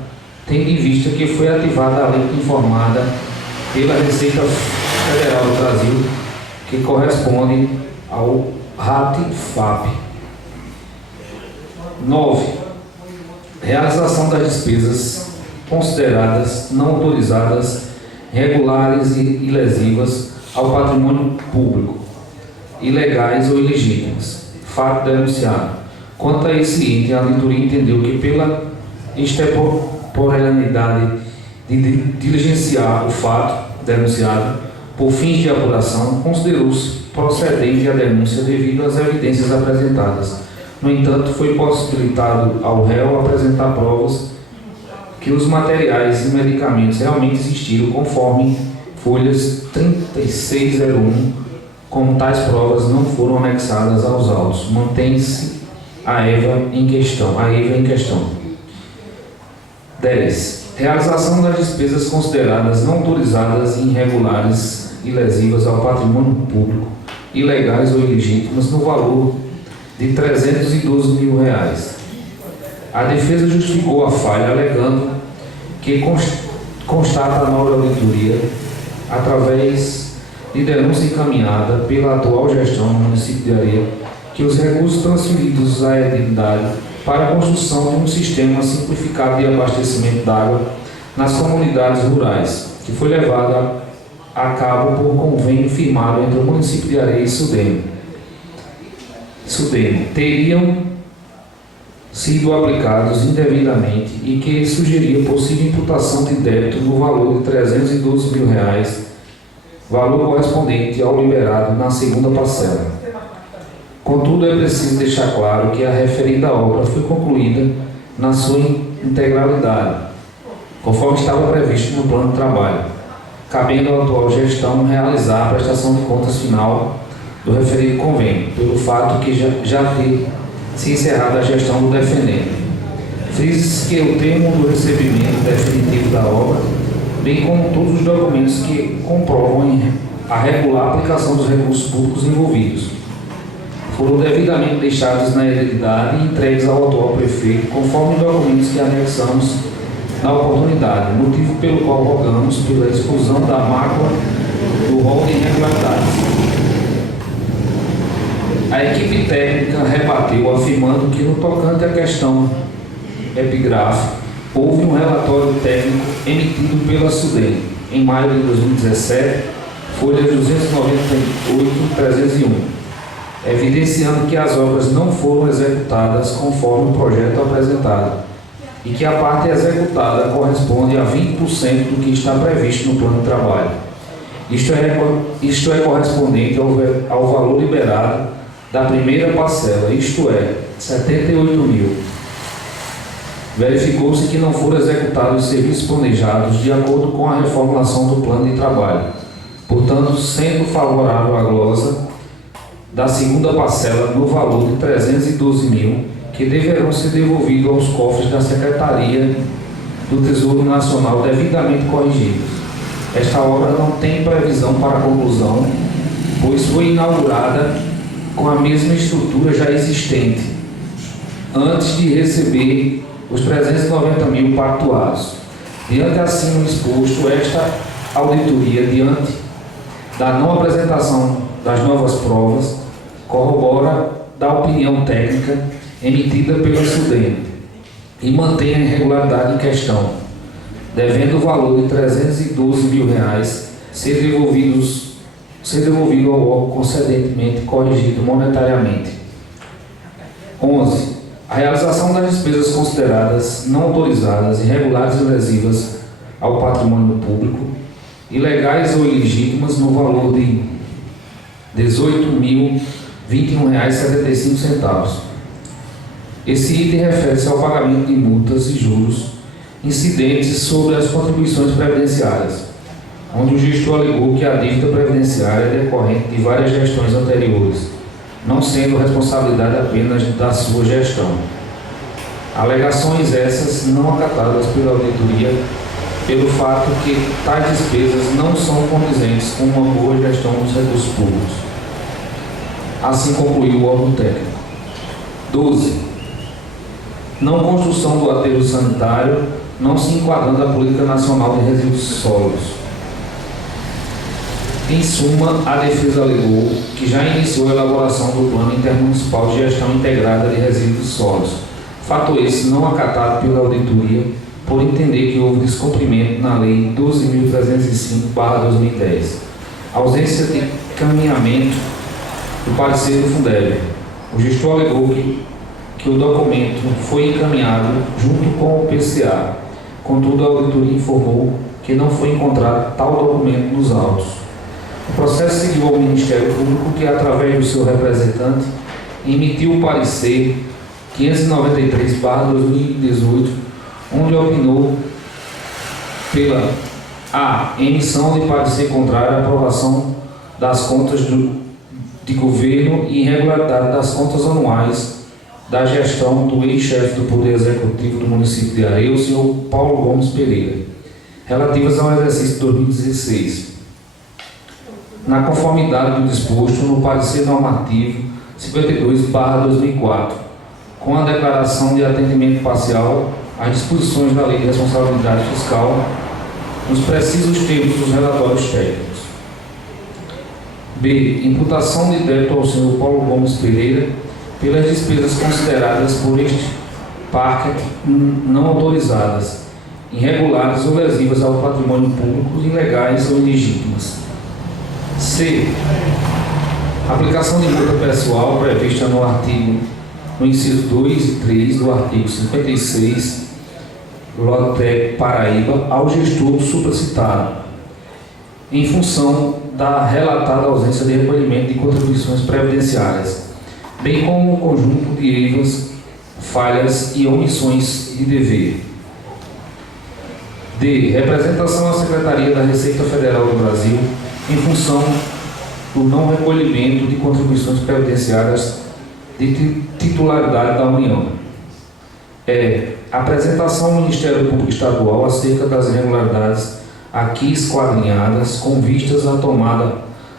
tendo em vista que foi ativada a alíquota informada pela Receita Federal do Brasil, que corresponde ao RAT-FAP. 9. Realização das despesas consideradas não autorizadas, regulares e lesivas ao patrimônio público, ilegais ou ilegítimas. Fato denunciado. Quanto a esse item, a auditoria entendeu que, pela extemporaneidade de diligenciar o fato denunciado por fins de apuração, considerou-se procedente a denúncia devido às evidências apresentadas. No entanto, foi possibilitado ao réu apresentar provas que os materiais e medicamentos realmente existiram, conforme folhas 3601, como tais provas não foram anexadas aos autos. Mantém-se a EVA em questão. 10. Realização das despesas consideradas não autorizadas e irregulares e lesivas ao patrimônio público, ilegais ou ilegítimas, no valor de R$ 312 mil. A defesa justificou a falha, alegando que constata na auditoria, através de denúncia encaminhada pela atual gestão no município de Areia, que os recursos transferidos à entidade para a construção de um sistema simplificado de abastecimento d'água nas comunidades rurais, que foi levado a cabo por convênio firmado entre o município de Areia e Sudene, teriam sido aplicados indevidamente e que sugeria possível imputação de débito no valor de R$ 312 mil, valor correspondente ao liberado na segunda parcela. Contudo, é preciso deixar claro que a referida obra foi concluída na sua integralidade, conforme estava previsto no plano de trabalho, cabendo à atual gestão realizar a prestação de contas final do referido convênio, pelo fato que já ter se encerrado a gestão do defendente. Frise-se que o termo do recebimento definitivo da obra, bem como todos os documentos que comprovam a regular aplicação dos recursos públicos envolvidos, foram devidamente deixados na heredidade e entregues ao atual prefeito, conforme os documentos que anexamos na oportunidade, motivo pelo qual rogamos pela exclusão da mácula do rol de irregularidades. A equipe técnica rebateu, afirmando que, no tocante à questão epigráfica, houve um relatório técnico emitido pela Sudene em maio de 2017, folha 298-301, evidenciando que as obras não foram executadas conforme o projeto apresentado e que a parte executada corresponde a 20% do que está previsto no plano de trabalho. Isto é correspondente ao valor liberado da primeira parcela, isto é, R$ 78 mil. verificou-se que não foram executados os serviços planejados de acordo com a reformulação do plano de trabalho. Portanto, sendo favorável a glosa da segunda parcela no valor de 312 mil, que deverão ser devolvidos aos cofres da Secretaria do Tesouro Nacional devidamente corrigidos. Esta obra não tem previsão para conclusão, pois foi inaugurada com a mesma estrutura já existente, antes de receber os 390 mil pactuados. Diante acima exposto, esta auditoria, diante da não apresentação das novas provas, corrobora da opinião técnica emitida pelo SUDEM e mantém a irregularidade em questão, devendo o valor de 312 mil reais ser devolvido ao órgão concedentemente corrigido monetariamente. 11. A realização das despesas consideradas não autorizadas, irregulares e lesivas ao patrimônio público, ilegais ou ilegítimas, no valor de R$ 18.021,75. Esse item refere-se ao pagamento de multas e juros incidentes sobre as contribuições previdenciárias, onde o gestor alegou que a dívida previdenciária é decorrente de várias gestões anteriores, não sendo responsabilidade apenas da sua gestão. Alegações essas não acatadas pela auditoria pelo fato que tais despesas não são condizentes com uma boa gestão dos recursos públicos. Assim concluiu o órgão técnico. 12. Não construção do aterro sanitário, não se enquadrando a Política Nacional de Resíduos Sólidos. Em suma, a defesa alegou que já iniciou a elaboração do Plano Intermunicipal de Gestão Integrada de Resíduos Sólidos, fato esse não acatado pela auditoria, por entender que houve descumprimento na Lei 12.305/2010. Ausência de caminhamento do parecer do Fundeb. O gestor alegou que o documento foi encaminhado junto com o PCA, contudo a auditoria informou que não foi encontrado tal documento nos autos. O processo seguiu ao Ministério Público, que, através do seu representante, emitiu o parecer 593/2018, onde opinou pela emissão de parecer contrário à aprovação das contas de governo e irregularidade das contas anuais da gestão do ex-chefe do Poder Executivo do município de Areia, o senhor Paulo Gomes Pereira, relativas ao exercício de 2016. Na conformidade do disposto no parecer normativo 52/2004, com a declaração de atendimento parcial às disposições da Lei de Responsabilidade Fiscal, nos precisos termos dos relatórios técnicos. B. Imputação de débito ao senhor Paulo Gomes Pereira pelas despesas consideradas por este parque não autorizadas, irregulares ou lesivas ao patrimônio público, ilegais ou ilegítimas. C. Aplicação de multa pessoal prevista no inciso 2 e 3 do artigo 56, Lotec Paraíba, ao gestor supracitado, em função da relatada ausência de recolhimento de contribuições previdenciárias, bem como um conjunto de erros, falhas e omissões de dever. D. Representação à Secretaria da Receita Federal do Brasil em função do não recolhimento de contribuições previdenciárias de titularidade da União. E. Apresentação ao Ministério Público Estadual acerca das irregularidades aqui esquadrinhadas, com vistas à tomada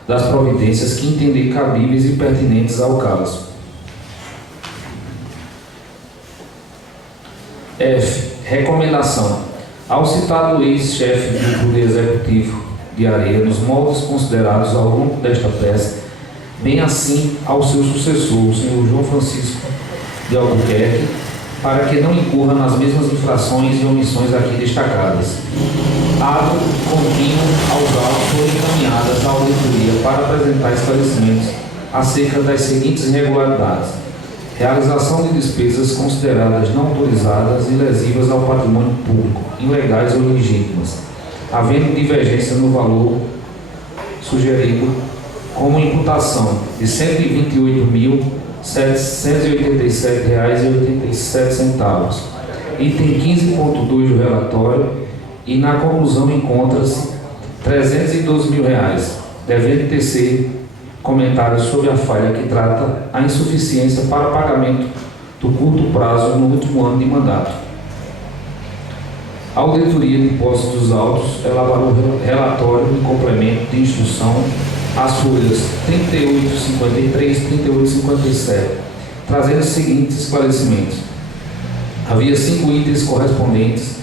das providências que entender cabíveis e pertinentes ao caso. F. Recomendação. Ao citado ex-chefe do Poder Executivo de Areia, nos moldes considerados ao longo desta peça, bem assim ao seu sucessor, o senhor João Francisco de Albuquerque, para que não incorra nas mesmas infrações e omissões aqui destacadas. Ato contínuo aos autos foram encaminhadas à auditoria para apresentar esclarecimentos acerca das seguintes irregularidades: realização de despesas consideradas não autorizadas e lesivas ao patrimônio público, ilegais ou ilegítimas, havendo divergência no valor sugerido, como imputação de R$ 128.787,87, item 15.2 do relatório, e na conclusão encontra-se R$312 mil, devendo tecer comentários sobre a falha que trata a insuficiência para pagamento do curto prazo no último ano de mandato. A Auditoria de Posse dos Autos elaborou relatório de complemento de instrução às folhas 3853 e 3857, trazendo os seguintes esclarecimentos. Havia 5 itens correspondentes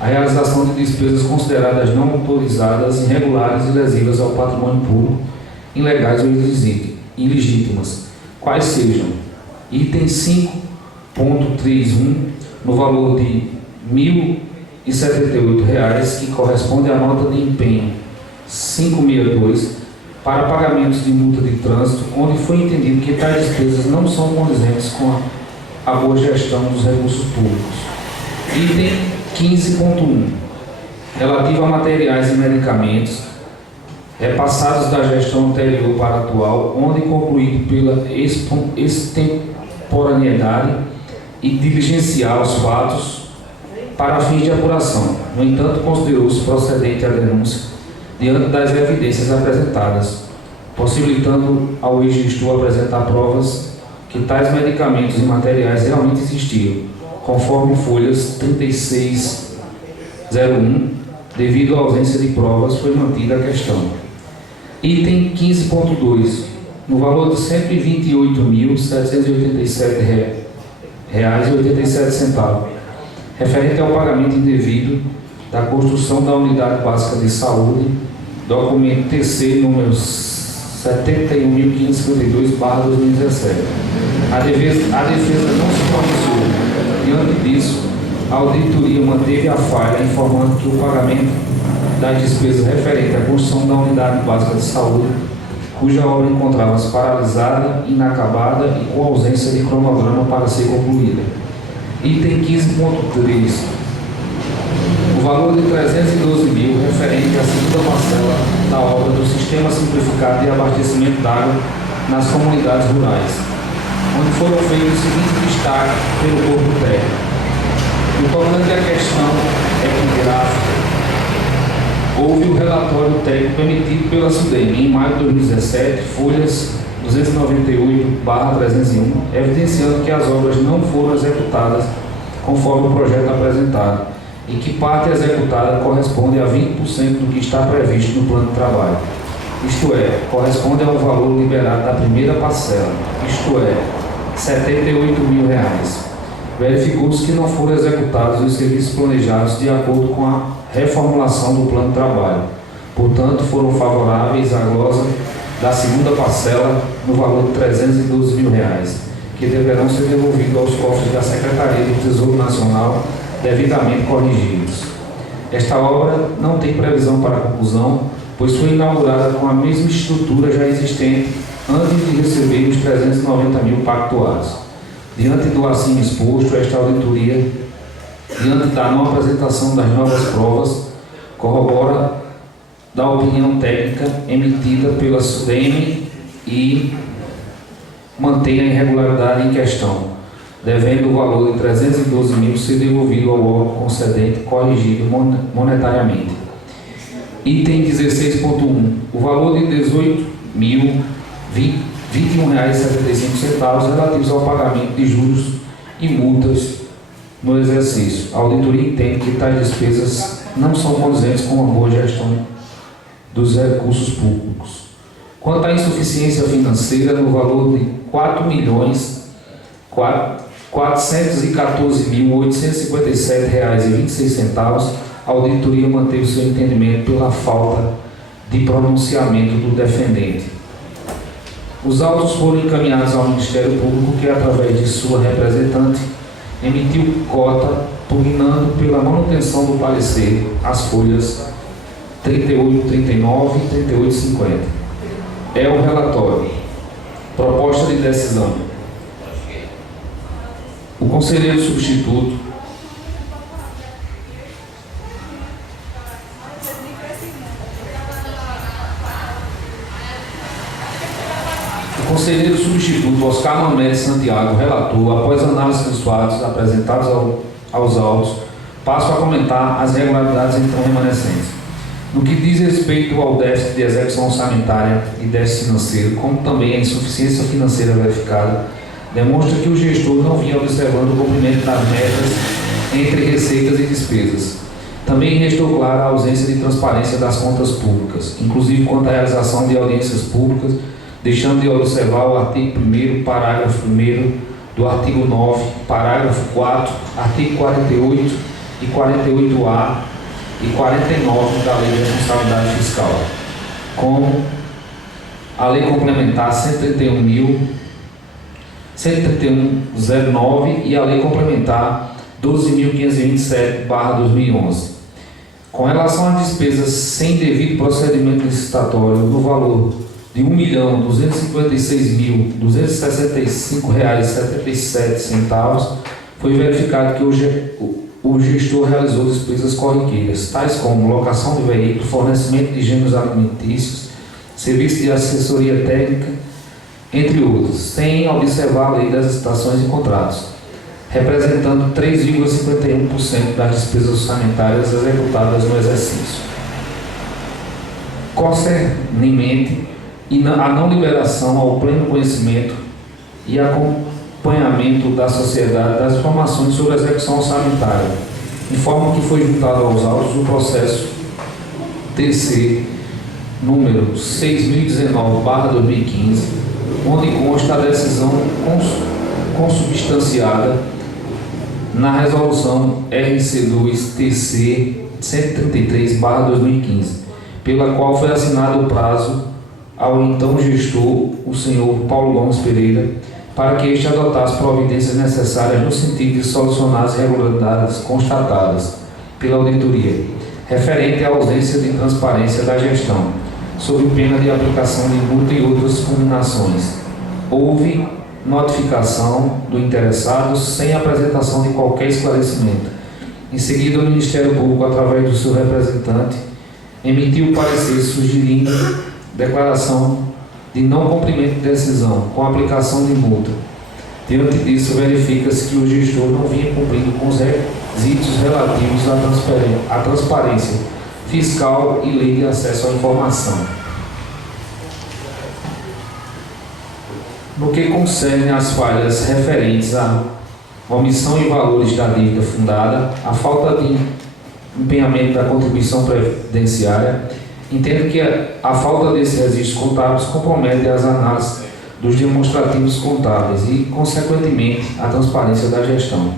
à realização de despesas consideradas não autorizadas, irregulares e lesivas ao patrimônio público, ilegais ou ilegítimas, quais sejam: item 5.31, no valor de R$ 1.078, que corresponde à nota de empenho 562, para pagamentos de multa de trânsito, onde foi entendido que tais despesas não são condizentes com a boa gestão dos recursos públicos. Item 15.1, relativo a materiais e medicamentos repassados da gestão anterior para a atual, onde concluído pela extemporaneidade e diligenciar os fatos para fins de apuração. No entanto, considerou-se procedente a denúncia diante das evidências apresentadas, possibilitando ao ex-gestor apresentar provas que tais medicamentos e materiais realmente existiam, conforme folhas 3601, devido à ausência de provas, foi mantida a questão. Item 15.2, no valor de R$ 128.787,87, referente ao pagamento indevido da construção da Unidade Básica de Saúde, documento TC número 71.552/2017. A defesa não se pronunciou. Diante disso, a auditoria manteve a falha, informando que o pagamento das despesas referentes à construção da Unidade Básica de Saúde, cuja obra encontrava-se paralisada, inacabada e com ausência de cronograma para ser concluída. Item 15.3, o valor de R$312 mil referente à segunda parcela da obra do Sistema Simplificado de Abastecimento d'Água nas comunidades rurais, onde foram feitos os seguintes destaques pelo corpo técnico. O tocante à questão epigráfica, houve o relatório técnico emitido pela SUDEM em maio de 2017, folhas 298/301, evidenciando que as obras não foram executadas conforme o projeto apresentado e que parte executada corresponde a 20% do que está previsto no plano de trabalho, isto é, corresponde ao valor liberado da primeira parcela, isto é, R$78 mil. Verificou-se que não foram executados os serviços planejados de acordo com a reformulação do plano de trabalho. Portanto, foram favoráveis à glosa da segunda parcela no valor de R$312 mil, que deverão ser devolvidos aos cofres da Secretaria do Tesouro Nacional devidamente corrigidos. Esta obra não tem previsão para conclusão, pois foi inaugurada com a mesma estrutura já existente antes de receber os R$390 mil pactuados. Diante do acima exposto, esta auditoria, diante da não apresentação das novas provas, corrobora da opinião técnica emitida pela SUDEM e mantém a irregularidade em questão, devendo o valor de R$312 mil ser devolvido ao órgão concedente corrigido monetariamente. Item 16.1. O valor de R$18.021,75 relativos ao pagamento de juros e multas no exercício. A auditoria entende que tais despesas não são condizentes com a boa gestão dos recursos públicos. Quanto à insuficiência financeira, no valor de R$4.414.857,26, a auditoria manteve seu entendimento pela falta de pronunciamento do defendente. Os autos foram encaminhados ao Ministério Público, que, através de sua representante, emitiu cota pugnando pela manutenção do parecer, as folhas 3839 e 3850. É o relatório. Proposta de decisão. O conselheiro substituto Oscar Manuel Santiago, relator, após análise dos fatos apresentados ao aos autos, passo a comentar as irregularidades então remanescentes. No que diz respeito ao déficit de execução orçamentária e déficit financeiro, como também a insuficiência financeira verificada, demonstra que o gestor não vinha observando o cumprimento das metas entre receitas e despesas. Também restou clara a ausência de transparência das contas públicas, inclusive quanto à realização de audiências públicas, deixando de observar o artigo 1º, parágrafo 1º do artigo 9, parágrafo 4, artigo 48 e 48A e 49 da Lei de Responsabilidade Fiscal, como a Lei Complementar 131.09 e a Lei Complementar 12.527/2011. Com relação às despesas sem devido procedimento licitatório no valor de R$ 1.256.265,77, foi verificado que o gestor realizou despesas corriqueiras, tais como locação de veículos, fornecimento de gêneros alimentícios, serviço de assessoria técnica, entre outros, sem observar a lei das licitações e contratos, representando 3,51% das despesas orçamentárias executadas no exercício. Concernente a não liberação ao pleno conhecimento e acompanhamento da sociedade das informações sobre a execução orçamentária, informa que foi juntado aos autos o processo TC número 6019/2015, onde consta a decisão consubstanciada na resolução RC2-TC 133/2015, pela qual foi assinado o prazo ao então gestor, o senhor Paulo Gomes Pereira, para que este adotasse providências necessárias no sentido de solucionar as irregularidades constatadas pela auditoria, referente à ausência de transparência da gestão, sob pena de aplicação de multa e outras combinações. Houve notificação do interessado sem apresentação de qualquer esclarecimento. Em seguida, o Ministério Público, através do seu representante, emitiu parecer sugerindo declaração de não cumprimento de decisão com aplicação de multa. Diante disso, verifica-se que o gestor não vinha cumprindo com os requisitos relativos à transparência fiscal e lei de acesso à informação. No que concerne às falhas referentes à omissão e valores da dívida fundada, a falta de empenhamento da contribuição previdenciária, entendo que a falta desses registros contábeis compromete as análises dos demonstrativos contábeis e, consequentemente, a transparência da gestão.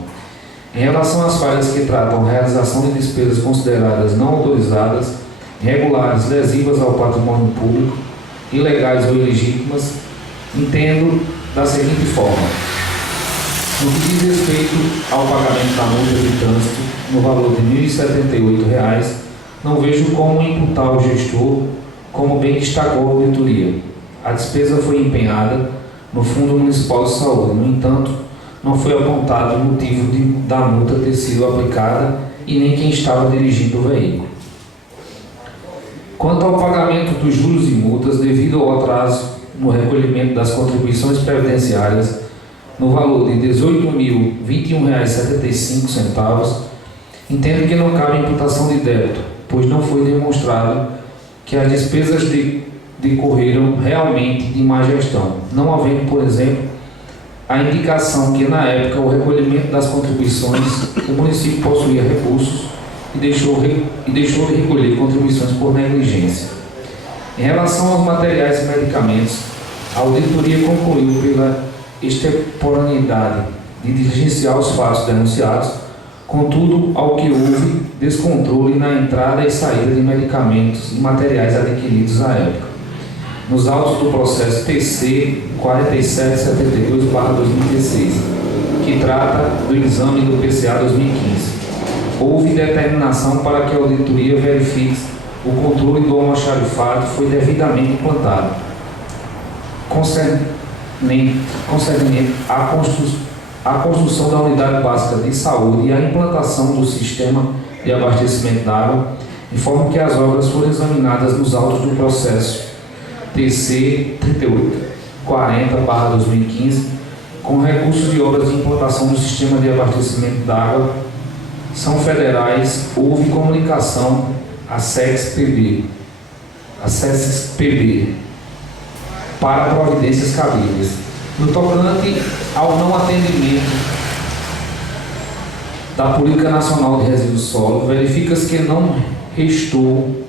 Em relação às falhas que tratam a realização de despesas consideradas não autorizadas, irregulares, lesivas ao patrimônio público, ilegais ou ilegítimas, entendo da seguinte forma: no que diz respeito ao pagamento da multa de trânsito no valor de R$ 1.078, não vejo como imputar ao gestor, como bem destacou a auditoria. A despesa foi empenhada no Fundo Municipal de Saúde, no entanto, não foi apontado o motivo da multa ter sido aplicada e nem quem estava dirigindo o veículo. Quanto ao pagamento dos juros e multas devido ao atraso no recolhimento das contribuições previdenciárias no valor de R$ 18.021,75, entendo que não cabe imputação de débito, pois não foi demonstrado que as despesas decorreram realmente de má gestão, não havendo, por exemplo, a indicação que na época o recolhimento das contribuições o município possuía recursos e deixou de recolher contribuições por negligência. Em relação aos materiais e medicamentos, a auditoria concluiu pela extemporaneidade de diligenciar os fatos denunciados, contudo, ao que houve descontrole na entrada e saída de medicamentos e materiais adquiridos à época. Nos autos do processo TC 4772/2016, que trata do exame do PCA 2015, houve determinação para que a auditoria verifique o controle do almoxarifado foi devidamente implantado, concernente a construção da unidade básica de saúde e a implantação do sistema de abastecimento de água, informo que as obras foram examinadas nos autos do processo TC 3840/2015, com recursos de obras de implantação do sistema de abastecimento de água são federais, houve comunicação à SEX-PB, para providências cabíveis. No tocante ao não atendimento da Política Nacional de Resíduos Sólidos, verifica-se que não restou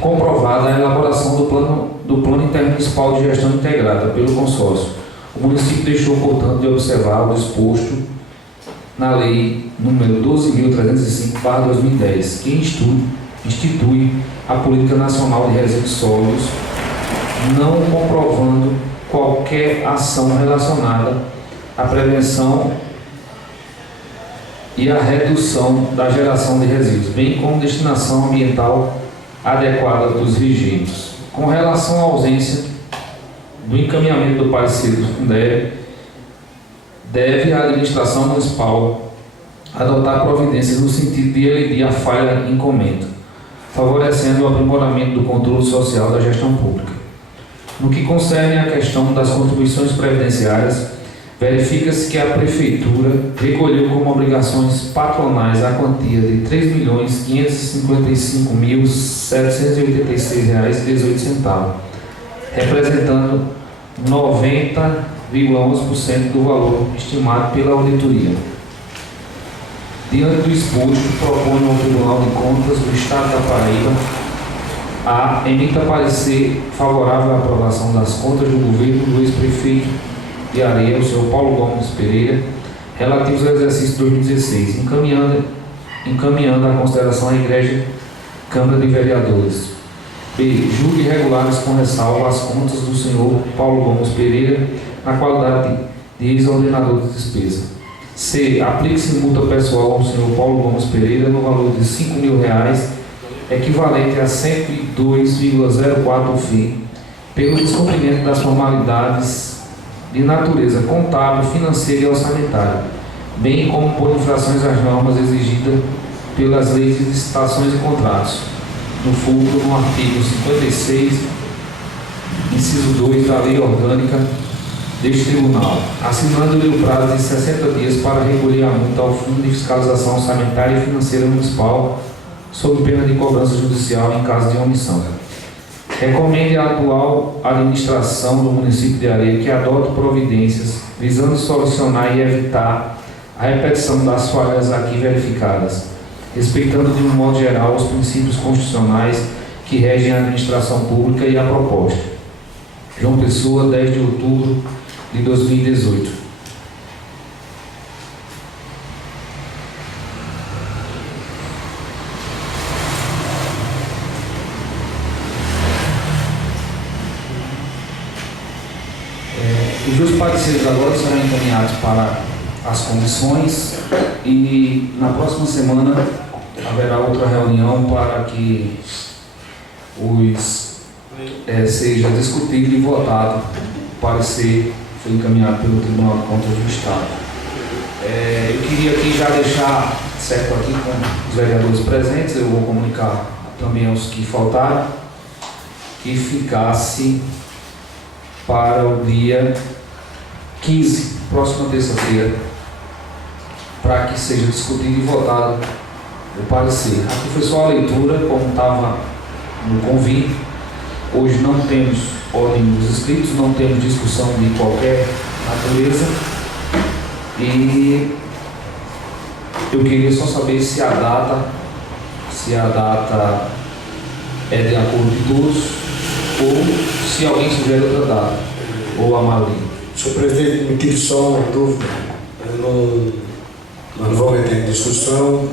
comprovada a elaboração do plano intermunicipal de gestão integrada pelo consórcio. O município deixou, portanto, de observar o disposto na Lei número 12.305/2010, que institui a Política Nacional de Resíduos Sólidos, não comprovando qualquer ação relacionada à prevenção e à redução da geração de resíduos, bem como destinação ambiental adequada dos rejeitos. Com relação à ausência do encaminhamento do parecer do Fundeb, deve a administração municipal adotar providências no sentido de elidir a falha em comento, favorecendo o aprimoramento do controle social da gestão pública. No que concerne à questão das contribuições previdenciárias, verifica-se que a Prefeitura recolheu como obrigações patronais a quantia de R$ 3.555.786,18, representando 90,11% do valor estimado pela auditoria. Diante do exposto, propõe ao Tribunal de Contas do Estado da Paraíba a emita parecer favorável à aprovação das contas do governo do ex-prefeito de Areia, o senhor Paulo Gomes Pereira, relativos ao exercício 2016, encaminhando a consideração à Igreja Câmara de Vereadores. B. Julgue regulares com ressalva as contas do senhor Paulo Gomes Pereira na qualidade de ex-ordenador de despesa. C. Aplique-se multa pessoal ao senhor Paulo Gomes Pereira no valor de R$ 5.000, equivalente a 102,04 FII, pelo descumprimento das formalidades de natureza contábil, financeira e orçamentária, bem como por infrações às normas exigidas pelas leis de licitações e contratos, no fulcro no artigo 56, inciso 2 da Lei Orgânica deste Tribunal, assinando-lhe o prazo de 60 dias para recolher a multa ao Fundo de Fiscalização Orçamentária e Financeira Municipal, sob pena de cobrança judicial em caso de omissão. Recomende à atual administração do município de Areia que adote providências visando solucionar e evitar a repetição das falhas aqui verificadas, respeitando de um modo geral os princípios constitucionais que regem a administração pública e a proposta. João Pessoa, 10 de outubro de 2018. Os dois pareceres agora serão encaminhados para as comissões e na próxima semana haverá outra reunião para que seja discutido e votado o parecer que foi encaminhado pelo Tribunal de Contas do Estado. Eu queria aqui já deixar certo aqui com os vereadores presentes, eu vou comunicar também aos que faltaram, que ficasse para o dia 15, próxima terça-feira, para que seja discutido e votado o parecer. Aqui foi só a leitura, como estava no convite. Hoje não temos ordem dos inscritos, não temos discussão de qualquer natureza. E eu queria só saber se a data é de acordo de todos, ou se alguém sugere outra data, ou a Marlene. Senhor presidente, me tire só uma dúvida. Nós não vamos entrar em discussão.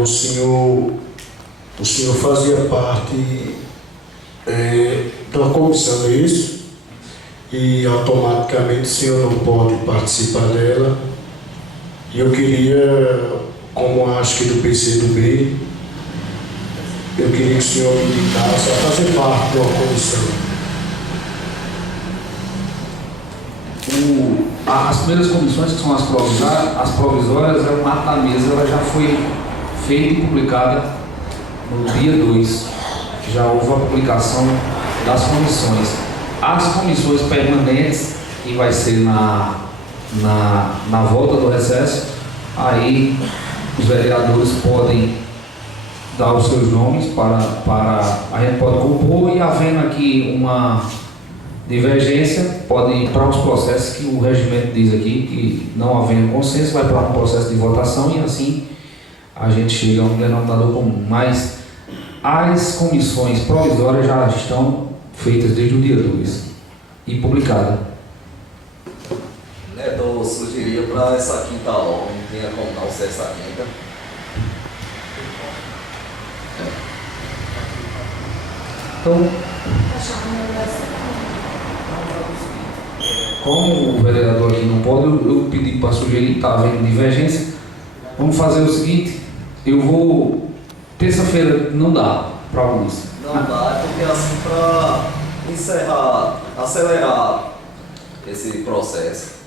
O senhor fazia parte da comissão, é isso? E automaticamente o senhor não pode participar dela. E eu queria, como acho que do PCdoB, eu queria que o senhor me indicasse a fazer parte de uma comissão. As primeiras comissões, que são as provisórias, é um ato da mesa, ela já foi feita e publicada no dia 2. Já houve a publicação das comissões. As comissões permanentes, que vai ser na volta do recesso, aí os vereadores podem dar os seus nomes para a gente pode compor, e havendo aqui uma divergência, pode ir para os processos que o regimento diz aqui, que não havendo consenso, vai para um processo de votação e assim a gente chega a um denominador comum. Mas as comissões provisórias já estão feitas desde o dia 2 e publicadas. Neto, eu sugeria para essa quinta logo, não tinha como não ser essa quinta. Então, como o vereador aqui não pode, eu pedi para sugerir, está havendo divergência. Vamos fazer o seguinte, eu vou, terça-feira não dá para o Luiz. Não dá, porque assim para encerrar, acelerar esse processo.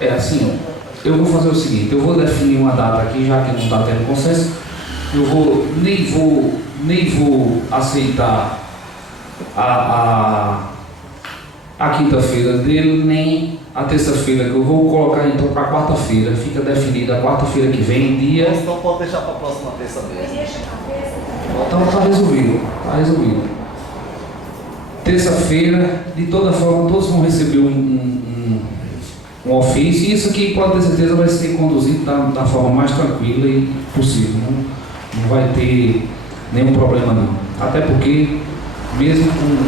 É assim, eu vou fazer o seguinte, eu vou definir uma data aqui, já que não está tendo consenso, nem vou aceitar a quinta-feira dele, nem a terça-feira, que eu vou colocar então para quarta-feira, fica definida a quarta-feira que vem, dia... Então pode deixar para a próxima terça-feira. Então está resolvido, está resolvido. Terça-feira, de toda forma, todos vão receber um ofício, e isso aqui pode ter certeza vai ser conduzido da forma mais tranquila e possível. Não vai ter nenhum problema não. Até porque, mesmo com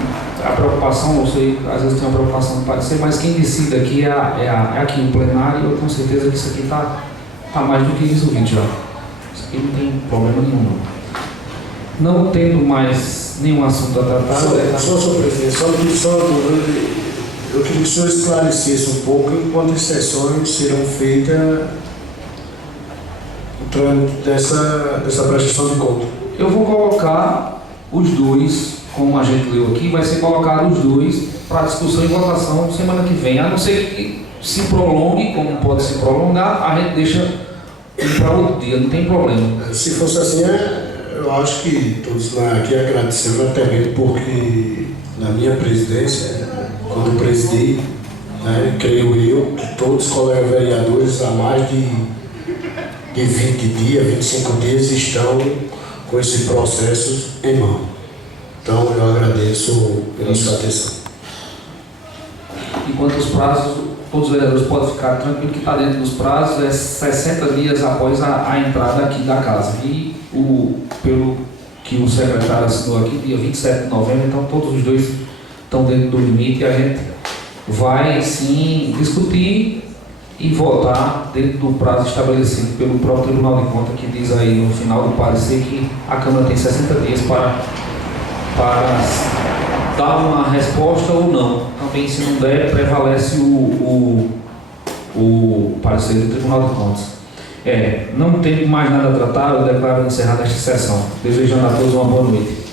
a preocupação, eu sei, às vezes tem uma preocupação de parecer, mas quem decide aqui é aqui no plenário, e eu tenho certeza que isso aqui está mais do que resolvido já. Isso aqui não tem problema nenhum. Não tendo mais nenhum assunto a tratar... Senhor presidente, eu queria que o senhor esclarecesse um pouco em quantas sessões serão feitas o trâmite dessa prestação de conta. Eu vou colocar os dois, como a gente leu aqui, vai ser colocado os dois para discussão e votação semana que vem. A não ser que se prolongue, como pode se prolongar, a gente deixa para outro dia, não tem problema. Se fosse assim, eu acho que todos aqui agradecemos até mesmo porque na minha presidência, quando eu presidi, né, creio eu que todos os colegas vereadores há mais de 20 dias, 25 dias estão com esse processo em mão. Então eu agradeço pela sua atenção. Enquanto os prazos, todos os vereadores podem ficar tranquilos que está dentro dos prazos, é 60 dias após a entrada aqui da casa. E pelo que o secretário assinou aqui, dia 27 de novembro, então todos os dois estão dentro do limite, e a gente vai sim discutir e votar dentro do prazo estabelecido pelo próprio Tribunal de Contas, que diz aí no final do parecer que a Câmara tem 60 dias para dar uma resposta ou não. Também, se não der, prevalece o parecer do Tribunal de Contas. Não tendo mais nada a tratar, eu declaro encerrada esta sessão. Desejando a todos uma boa noite.